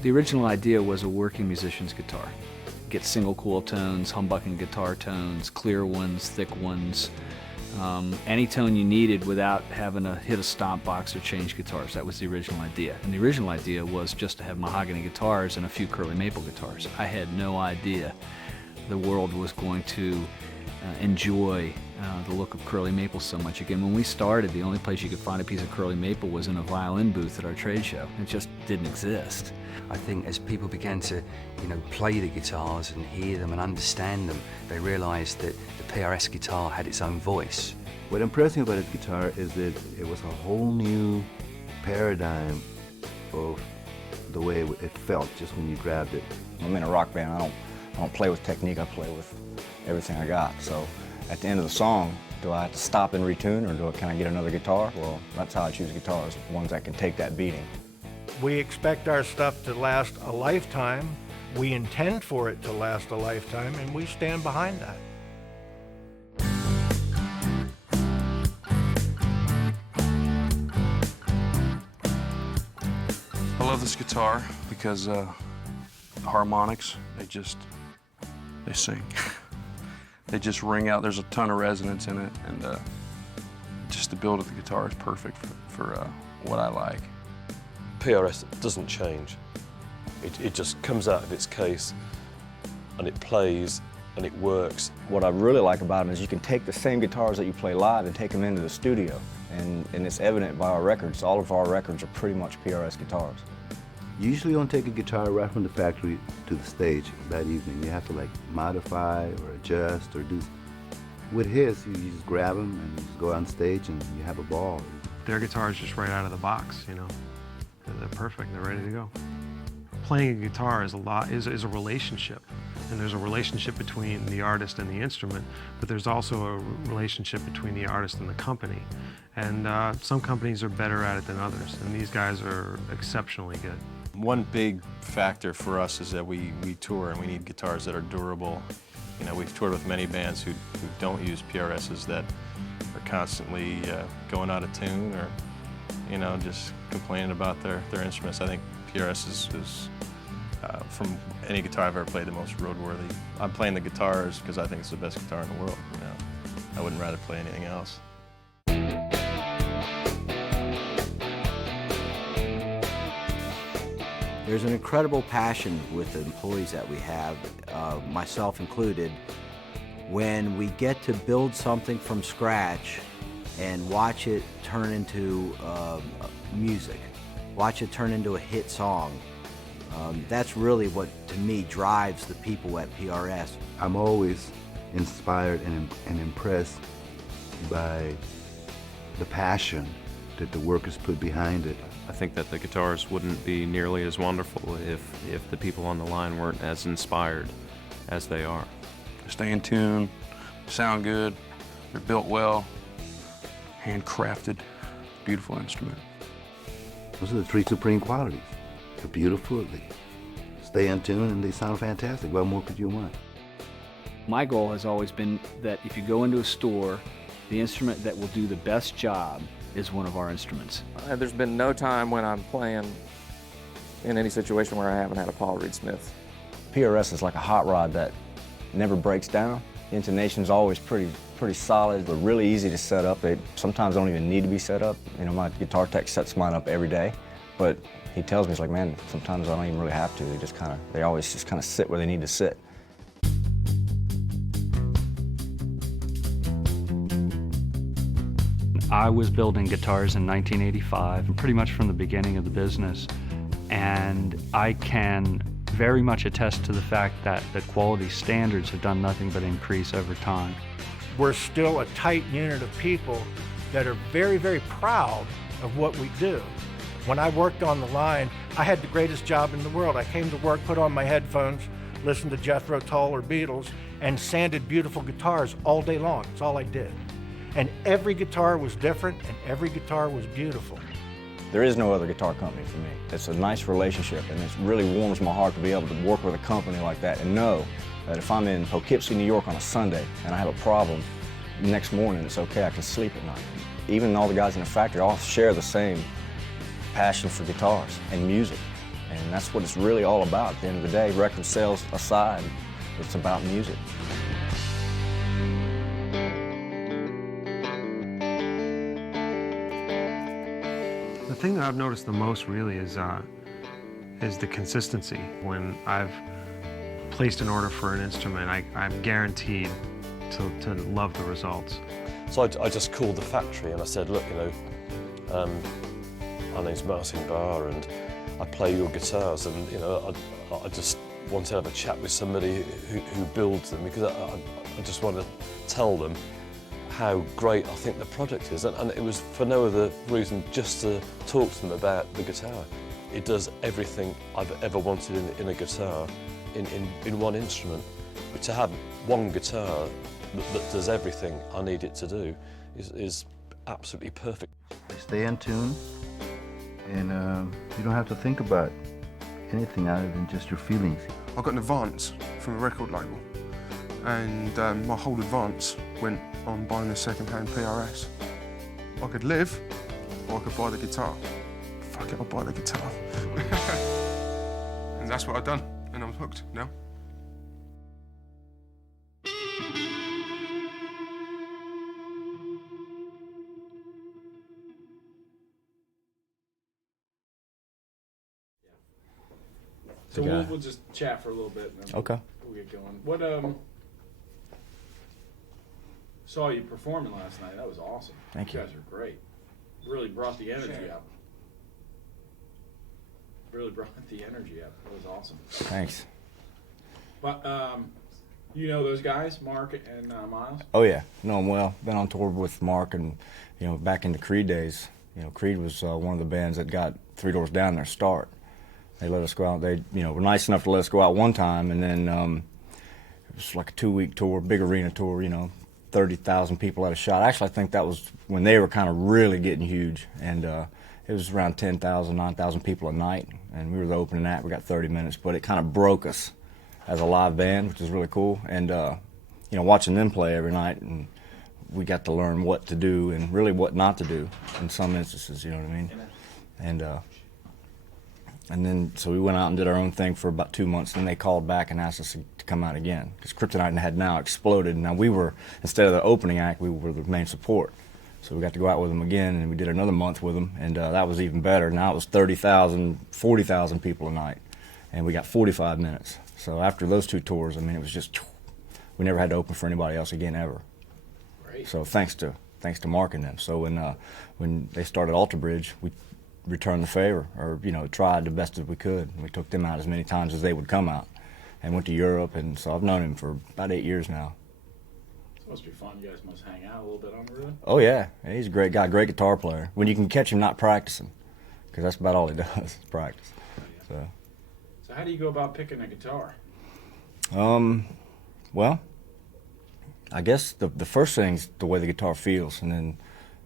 The original idea was a working musician's guitar. get single coil tones, humbucking guitar tones, clear ones, thick ones, any tone you needed without having to hit a stomp box or change guitars. That was the original idea. And the original idea was just to have mahogany guitars and a few curly maple guitars. I had no idea the world was going to enjoy the look of curly maple so much. Again, when we started, the only place you could find a piece of curly maple was in a violin booth at our trade show. It just didn't exist. I think as people began to, play the guitars and hear them and understand them, they realised that the PRS guitar had its own voice. What impressed me about this guitar is that it was a whole new paradigm of the way it felt just when you grabbed it. I'm in a rock band. I don't play with technique. I play with everything I got. So at the end of the song, do I have to stop and retune, or can I get another guitar? Well, that's how I choose guitars, ones that can take that beating. We expect our stuff to last a lifetime. We intend for it to last a lifetime, and we stand behind that. I love this guitar because the harmonics, they sing. They just ring out. There's a ton of resonance in it, and just the build of the guitar is perfect for what I like. PRS doesn't change. It just comes out of its case and it plays and it works. What I really like about them is you can take the same guitars that you play live and take them into the studio. And it's evident by our records. All of our records are pretty much PRS guitars. You usually don't take a guitar right from the factory to the stage that evening. You have to modify or adjust or do. With his, you just grab them and just go on stage and you have a ball. Their guitar is just right out of the box, They're perfect, they're ready to go. Playing a guitar is a relationship. And there's a relationship between the artist and the instrument, but there's also a relationship between the artist and the company. And some companies are better at it than others, and these guys are exceptionally good. One big factor for us is that we tour and we need guitars that are durable. We've toured with many bands who don't use PRSs that are constantly going out of tune or, just complaining about their instruments. I think PRS is from any guitar I've ever played, the most roadworthy. I'm playing the guitars because I think it's the best guitar in the world. I wouldn't rather play anything else. There's an incredible passion with the employees that we have, myself included, when we get to build something from scratch and watch it turn into music, watch it turn into a hit song. That's really what, to me, drives the people at PRS. I'm always inspired and impressed by the passion that the workers put behind it. I think that the guitars wouldn't be nearly as wonderful if the people on the line weren't as inspired as they are. They stay in tune, sound good, they're built well, handcrafted, beautiful instrument. Those are the three supreme qualities. They're beautiful, they stay in tune, and they sound fantastic. What more could you want? My goal has always been that if you go into a store, the instrument that will do the best job is one of our instruments. There's been no time when I'm playing in any situation where I haven't had a Paul Reed Smith. PRS is like a hot rod that never breaks down. The intonation's always pretty solid. They're really easy to set up. They sometimes don't even need to be set up. My guitar tech sets mine up every day, but he tells me, he's like, man, sometimes I don't even really have to. They always just kind of sit where they need to sit. I was building guitars in 1985, pretty much from the beginning of the business, and I can very much attest to the fact that the quality standards have done nothing but increase over time. We're still a tight unit of people that are very, very proud of what we do. When I worked on the line, I had the greatest job in the world. I came to work, put on my headphones, listened to Jethro, Tull, or Beatles, and sanded beautiful guitars all day long. That's all I did. And every guitar was different, and every guitar was beautiful. There is no other guitar company for me. It's a nice relationship, and it really warms my heart to be able to work with a company like that and know that if I'm in Poughkeepsie, New York on a Sunday and I have a problem, the next morning it's okay, I can sleep at night. Even all the guys in the factory all share the same passion for guitars and music, and that's what it's really all about. At the end of the day, record sales aside, It's about music. The thing that I've noticed the most really is the consistency. When I've placed an order for an instrument, I'm guaranteed to love the results. So I just called the factory and I said, look, my name's Martin Barre and I play your guitars, and I just wanted to have a chat with somebody who builds them, because I just want to tell them how great I think the product is, and it was for no other reason, just to talk to them about the guitar. It does everything I've ever wanted in a guitar in one instrument. But to have one guitar that does everything I need it to do is absolutely perfect. Stay in tune, and you don't have to think about anything other than just your feelings. I got an advance from a record label, and my whole advance went on buying a second-hand PRS. I could live, or I could buy the guitar. Fuck it, I'll buy the guitar. And that's what I've done, and I'm hooked now. So we'll just chat for a little bit, and then Okay. we'll get going. What saw you performing last night. That was awesome. Thank you. You guys are great. Really brought the energy up. Really brought the energy up. That was awesome. Thanks. But you know those guys, Mark and Myles? Oh yeah, know them well. Been on tour with Mark, and back in the Creed days. Creed was one of the bands that got Three Doors Down their start. They let us go out. They were nice enough to let us go out one time, and then it was like a 2-week tour, big arena tour. 30,000 people at a shot. Actually, I think that was when they were kind of really getting huge, and it was around 10,000, 9,000 people a night, and we were the opening act. We got 30 minutes, but it kind of broke us as a live band, which is really cool. And watching them play every night, and we got to learn what to do and really what not to do in some instances. You know what I mean? And then so we went out and did our own thing for about 2 months. Then they called back and asked us to come out again, because Kryptonite had now exploded. Now we were, instead of the opening act, we were the main support. So we got to go out with them again, and we did another month with them, and that was even better. Now it was 30,000, 40,000 people a night, and we got 45 minutes. So after those 2 tours, it was just, we never had to open for anybody else again ever. Great. So thanks to Mark and them. So when they started Alter Bridge, we returned the favor, or tried the best as we could. And we took them out as many times as they would come out, and went to Europe. And so I've known him for about 8 years now. It must be fun. You guys must hang out a little bit on the road. Oh yeah, he's a great guy, great guitar player. When you can catch him not practicing, because that's about all he does is practice. So how do you go about picking a guitar? Well, I guess the first thing's the way the guitar feels, and then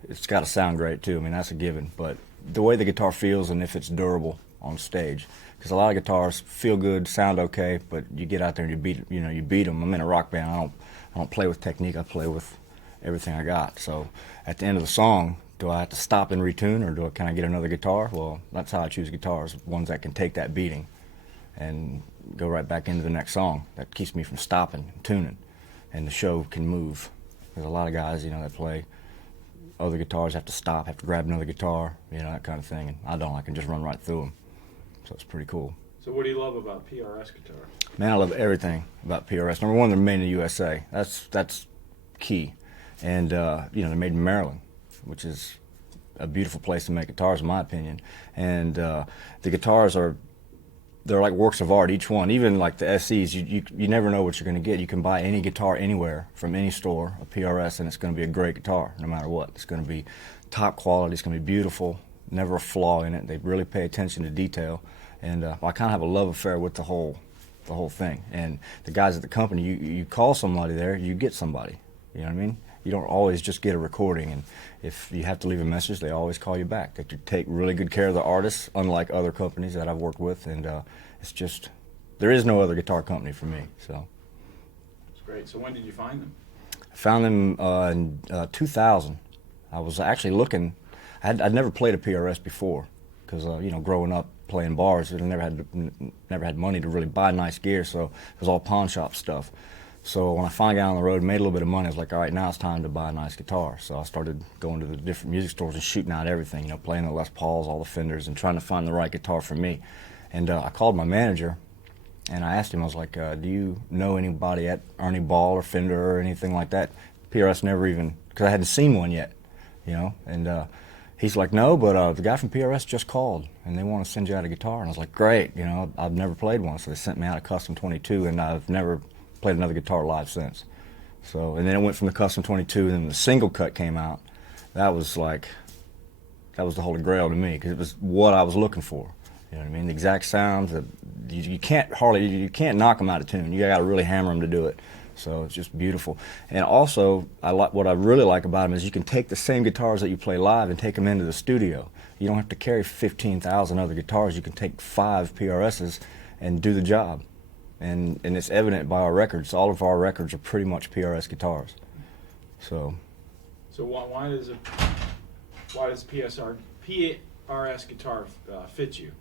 it's got to sound great too. That's a given. But the way the guitar feels, and if it's durable on stage, because a lot of guitars feel good, sound okay, but you get out there and you beat them. I'm in a rock band. I don't play with technique. I play with everything I got. So at the end of the song, do I have to stop and retune, or can I get another guitar? Well, that's how I choose guitars, ones that can take that beating and go right back into the next song. That keeps me from stopping and tuning, and the show can move. There's a lot of guys, that play other guitars, have to stop, have to grab another guitar, that kind of thing. And I don't. I can just run right through them. So it's pretty cool. So what do you love about PRS guitar? Man, I love everything about PRS. Number one, they're made in the USA. That's key. And they're made in Maryland, which is a beautiful place to make guitars, in my opinion. And the guitars they're like works of art, each one. Even like the SEs, you never know what you're going to get. You can buy any guitar anywhere from any store, a PRS, and it's going to be a great guitar, no matter what. It's going to be top quality. It's going to be beautiful. Never a flaw in it. They really pay attention to detail. And I kind of have a love affair with the whole thing. And the guys at the company, you call somebody there, you get somebody. You know what I mean? You don't always just get a recording, and if you have to leave a message, they always call you back. They take really good care of the artists, unlike other companies that I've worked with, and it's just, there is no other guitar company for me. So It's great. So when did you find them? I found them in 2000. I was actually looking. I'd never played a PRS before, because growing up playing bars, I never had money to really buy nice gear, so it was all pawn shop stuff. So when I finally got on the road and made a little bit of money, I was like, all right, now it's time to buy a nice guitar. So I started going to the different music stores and shooting out everything, playing the Les Pauls, all the Fenders, and trying to find the right guitar for me. And I called my manager, and I asked him, I was like, do you know anybody at Ernie Ball or Fender or anything like that? PRS never even, because I hadn't seen one yet, and he's like, no, but the guy from PRS just called, and they want to send you out a guitar. And I was like, great, I've never played one, so they sent me out a Custom 22, and I've never played another guitar live since. So, and then it went from the Custom 22, and then the single cut came out. That was the Holy Grail to me, because it was what I was looking for. You know what I mean? The exact sounds that you can't knock them out of tune. You got to really hammer them to do it. So it's just beautiful. And also, what I really like about them is you can take the same guitars that you play live and take them into the studio. You don't have to carry 15,000 other guitars. You can take 5 PRSs and do the job. And it's evident by our records. All of our records are pretty much PRS guitars. So why does PRS guitar fit you?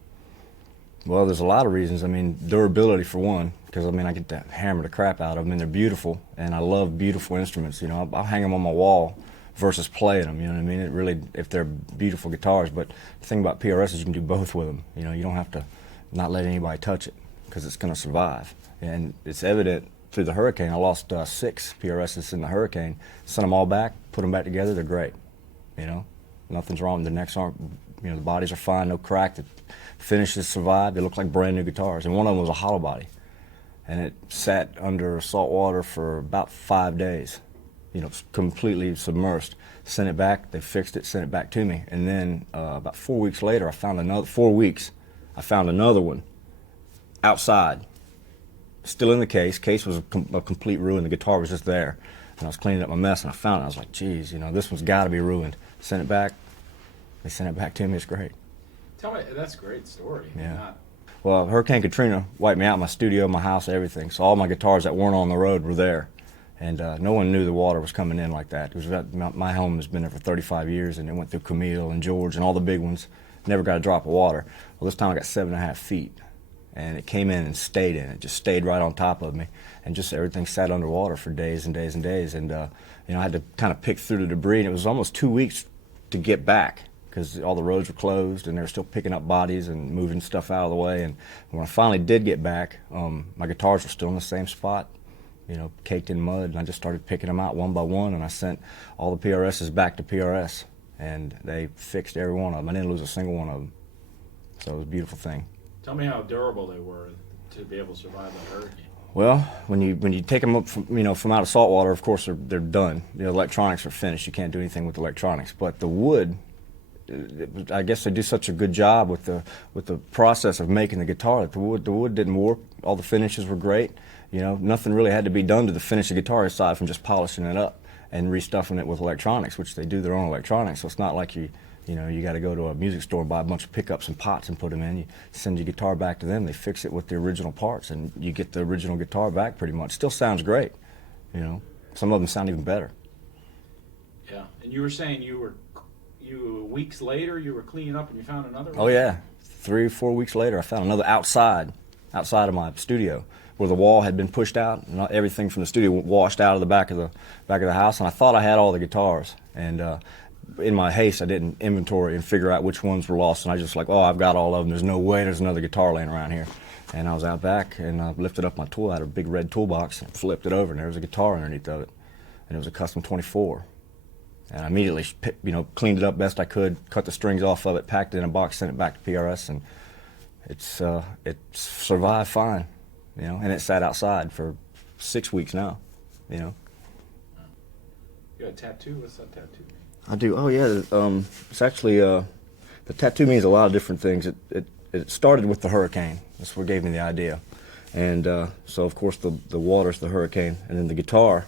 Well, there's a lot of reasons. I mean, durability for one, because I get to hammer the crap out of them, and they're beautiful, and I love beautiful instruments. I'll hang them on my wall versus playing them. You know what I mean? It really, if they're beautiful guitars. But the thing about PRS is you can do both with them. You don't have to not let anybody touch it, because it's going to survive. And it's evident through the hurricane. I lost 6 PRSs in the hurricane. Sent them all back, put them back together. They're great. Nothing's wrong. The necks aren't. The bodies are fine. No crack. The finishes survived. They look like brand new guitars. And one of them was a hollow body, and it sat under salt water for about 5 days. Completely submersed. Sent it back. They fixed it. Sent it back to me. And then about 4 weeks later, I found another. 4 weeks. I found another one outside, still in the case. Case was a complete ruin. The guitar was just there, and I was cleaning up my mess, and I found it. I was like, geez, this one's got to be ruined. Sent it back. They sent it back to me. It's great. Tell me, that's a great story. Yeah. Well, Hurricane Katrina wiped me out, my studio, my house, everything. So all my guitars that weren't on the road were there, and no one knew the water was coming in like that. My home has been there for 35 years, and it went through Camille and George and all the big ones. Never got a drop of water. Well, this time I got 7.5 feet. And it came in and stayed in. It just stayed right on top of me, and just everything sat underwater for days and days and days. And I had to kind of pick through the debris, and it was almost 2 weeks to get back because all the roads were closed, and they were still picking up bodies and moving stuff out of the way. And when I finally did get back, my guitars were still in the same spot, caked in mud. And I just started picking them out one by one, and I sent all the PRSs back to PRS, and they fixed every one of them. I didn't lose a single one of them. So it was a beautiful thing. Tell me how durable they were to be able to survive that hurricane. Well, when you take them up from out of salt water, of course they're done. The electronics are finished. You can't do anything with the electronics. But the wood, I guess they do such a good job with the process of making the guitar that the wood didn't warp. All the finishes were great. Nothing really had to be done to the finish of the guitar aside from just polishing it up and restuffing it with electronics, which they do their own electronics. So it's not like you got to go to a music store and buy a bunch of pickups and pots and put them in. You send your guitar back to them. They fix it with the original parts, and you get the original guitar back pretty much. Still sounds great, Some of them sound even better. Yeah, and you were saying you weeks later you were cleaning up and you found another one? Oh yeah, 3 or 4 weeks later I found another outside of my studio where the wall had been pushed out and everything from the studio washed out of the back of the house, and I thought I had all the guitars, and in my haste, I didn't inventory and figure out which ones were lost, and I just I've got all of them. There's no way there's another guitar laying around here. And I was out back, and I lifted up my tool. I had a big red toolbox, and flipped it over, and there was a guitar underneath of it, and it was a Custom 24. And I immediately, cleaned it up best I could, cut the strings off of it, packed it in a box, sent it back to PRS, and it survived fine, and it sat outside for 6 weeks now, You got a tattoo? What's that tattoo? I do. Oh yeah. It's actually the tattoo means a lot of different things. It started with the hurricane. That's what gave me the idea, and so of course the water's the hurricane, and then the guitar,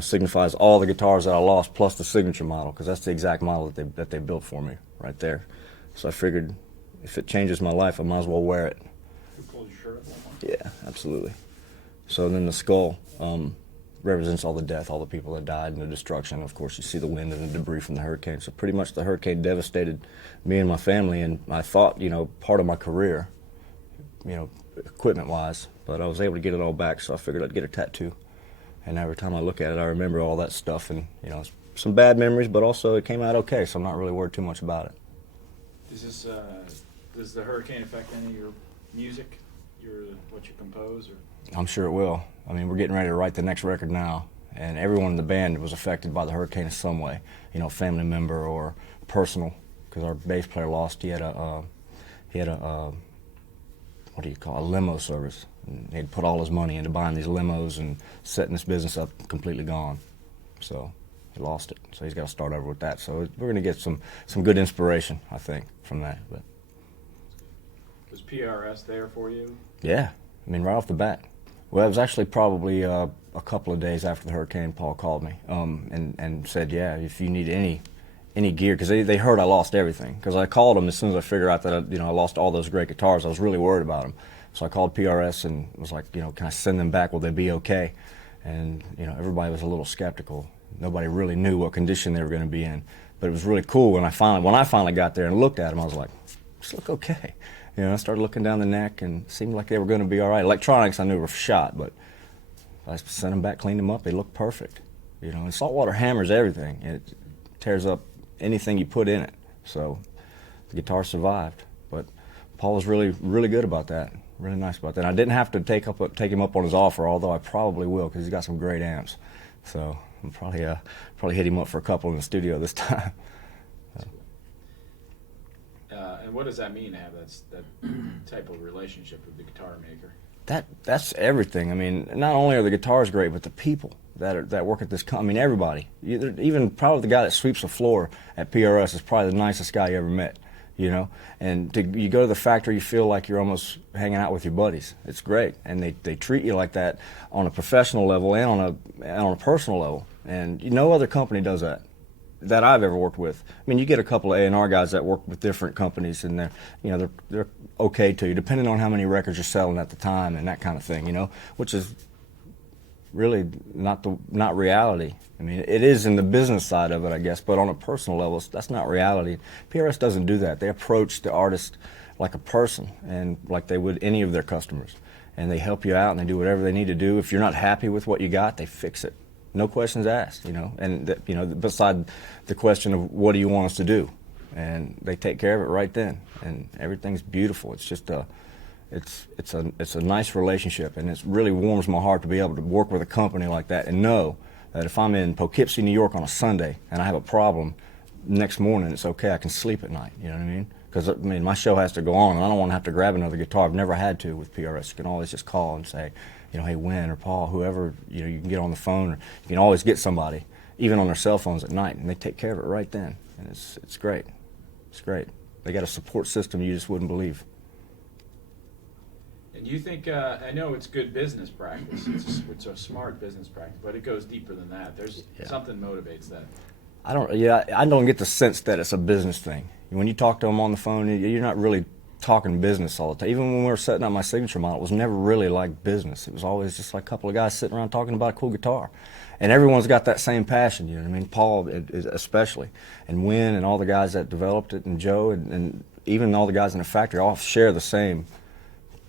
signifies all the guitars that I lost plus the signature model, because that's the exact model that they built for me right there. So I figured if it changes my life, I might as well wear it. You pull your shirt up one more? Yeah, absolutely. So then the skull. represents all the death, all the people that died and the destruction. Of course, you see the wind and the debris from the hurricane. So pretty much the hurricane devastated me and my family, and I thought, you know, part of my career, you know, equipment-wise, but I was able to get it all back, so I figured I'd get a tattoo. And every time I look at it, I remember all that stuff, and, you know, some bad memories, but also it came out okay, so I'm not really worried too much about it. Does the hurricane affect any of your music, what you compose, or? I'm sure it will. I mean, we're getting ready to write the next record now, and everyone in the band was affected by the hurricane in some way. You know, family member or personal, because our bass player lost. He had a what do you call it, a limo service. And he'd put all his money into buying these limos and setting this business up, completely gone. So he lost it. So he's got to start over with that. So we're going to get some good inspiration, I think, from that. But was PRS there for you? yeah, I mean, right off the bat. Well, it was actually probably a couple of days after the hurricane, Paul called me and said, yeah, if you need any gear, because they heard I lost everything. Because I called them as soon as I figured out that I lost all those great guitars. I was really worried about them. So I called PRS and was like, you know, can I send them back? Will they be okay? And, you know, everybody was a little skeptical. Nobody really knew what condition they were going to be in. But it was really cool when I finally got there and looked at them. I was like, these look okay. You know, I started looking down the neck and it seemed like they were going to be all right. Electronics I knew were shot, but I sent them back, cleaned them up. They looked perfect. You know, and saltwater hammers everything. It tears up anything you put in it. So the guitar survived. But Paul was really, really good about that. Really nice about that. And I didn't have to take him up on his offer, although I probably will, because he's got some great amps. So I'll probably hit him up for a couple in the studio this time. And what does that mean to have that type of relationship with the guitar maker? That's everything. I mean, not only are the guitars great, but the people that work at this company. I mean, everybody. Even probably the guy that sweeps the floor at PRS is probably the nicest guy you ever met. You know, and you go to the factory, you feel like you're almost hanging out with your buddies. It's great, and they treat you like that on a professional level and on a personal level. And no other company does that I've ever worked with. I mean, you get a couple of A&R guys that work with different companies, and they're okay to you, depending on how many records you're selling at the time and that kind of thing. You know, which is really not reality. I mean, it is in the business side of it, I guess, but on a personal level, that's not reality. PRS doesn't do that. They approach the artist like a person and like they would any of their customers. And they help you out and they do whatever they need to do. If you're not happy with what you got, they fix it. No questions asked, you know. And, beside the question of what do you want us to do? And they take care of it right then. And everything's beautiful. It's just it's a nice relationship, and it really warms my heart to be able to work with a company like that and know that if I'm in Poughkeepsie, New York on a Sunday and I have a problem, next morning it's okay, I can sleep at night, you know what I mean? Because, I mean, my show has to go on, and I don't want to have to grab another guitar. I've never had to with PRS. You can always just call and say, you know, hey, Win or Paul, whoever, you know, you can get on the phone, or you can always get somebody, even on their cell phones at night, and they take care of it right then. And it's great. It's great. They got a support system you just wouldn't believe. And you think, I know it's good business practice, it's a smart business practice, but it goes deeper than that. There's something motivates that. I don't get the sense that it's a business thing. When you talk to them on the phone, you're not really talking business all the time. Even when we were setting up my signature model, it was never really like business. It was always just like a couple of guys sitting around talking about a cool guitar. And everyone's got that same passion, you know what I mean? Paul especially, and Win and all the guys that developed it, and Joe, and even all the guys in the factory all share the same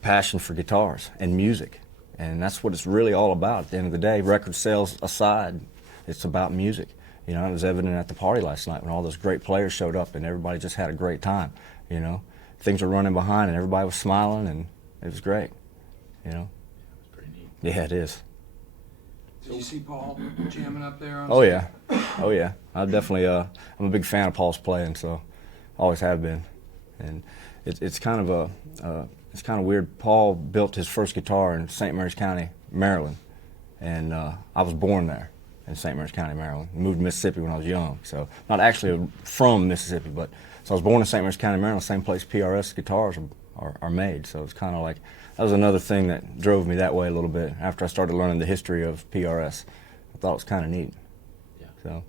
passion for guitars and music. And that's what it's really all about. At the end of the day, record sales aside, it's about music. You know, it was evident at the party last night when all those great players showed up and everybody just had a great time, you know. Things were running behind and everybody was smiling, and it was great, you know. It's pretty neat. Yeah, it is. Did you see Paul jamming up there on Oh, stage? yeah. Oh, yeah. I definitely, I'm a big fan of Paul's playing, so always have been. And it's kind of weird. Paul built his first guitar in St. Mary's County, Maryland, and I was born there in St. Mary's County, Maryland. Moved to Mississippi when I was young, so not actually from Mississippi, but so I was born in St. Mary's County, Maryland, same place PRS guitars are made. So it's kind of like that was another thing that drove me that way a little bit. After I started learning the history of PRS, I thought it was kind of neat. Yeah. So.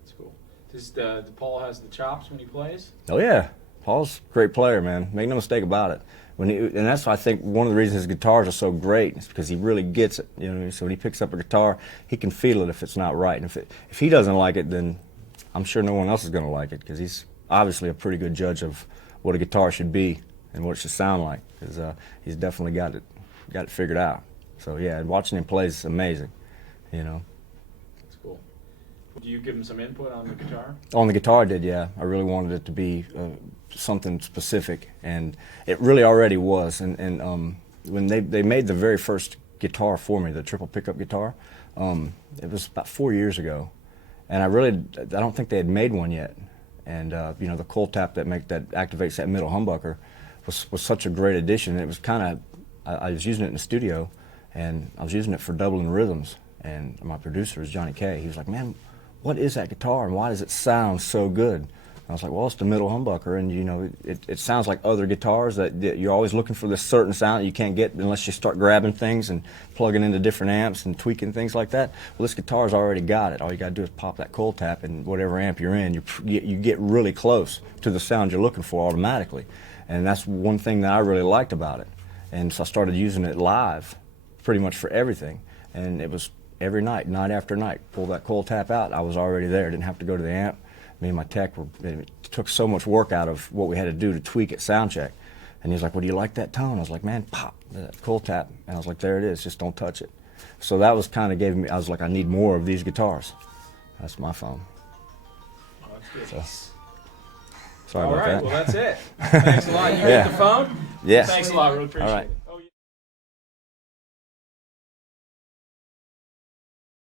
That's cool. Does Paul has the chops when he plays? Oh yeah. Paul's a great player, man. Make no mistake about it. and that's why I think one of the reasons his guitars are so great is because he really gets it. You know, so when he picks up a guitar, he can feel it if it's not right. And if he doesn't like it, then I'm sure no one else is going to like it, because he's obviously a pretty good judge of what a guitar should be and what it should sound like. Because he's definitely got it figured out. So yeah, watching him play is amazing. You know. That's cool. Do you give him some input on the guitar? On the guitar, I did, yeah. I really wanted it to be something specific, and it really already was. And when they made the very first guitar for me, the triple pickup guitar, it was about 4 years ago, and I don't think they had made one yet. And you know, the coil tap that activates that middle humbucker was such a great addition. It was kind of, I was using it in the studio, and I was using it for doubling rhythms. And my producer is Johnny Kay. He was like, "Man, what is that guitar, and why does it sound so good?" I was like, "Well, it's the middle humbucker, and you know, it sounds like other guitars that you're always looking for this certain sound that you can't get unless you start grabbing things and plugging into different amps and tweaking things like that. Well, this guitar's already got it. All you got to do is pop that coil tap, and whatever amp you're in, you get really close to the sound you're looking for automatically." And that's one thing that I really liked about it. And so I started using it live, pretty much for everything, and it was every night, night after night. Pull that coil tap out, I was already there. Didn't have to go to the amp. Me and my tech it took so much work out of what we had to do to tweak at sound check. And he's like, "Well, do you like that tone?" I was like, "Man, pop that coil tap." And I was like, "There it is, just don't touch it." So that was kind of I was like, I need more of these guitars. That's my phone. Oh, that's good. So, sorry about All right, that. well, that's it. Thanks a lot. You Yeah. hit the phone? Yeah. Thanks a lot. Really appreciate All right. it.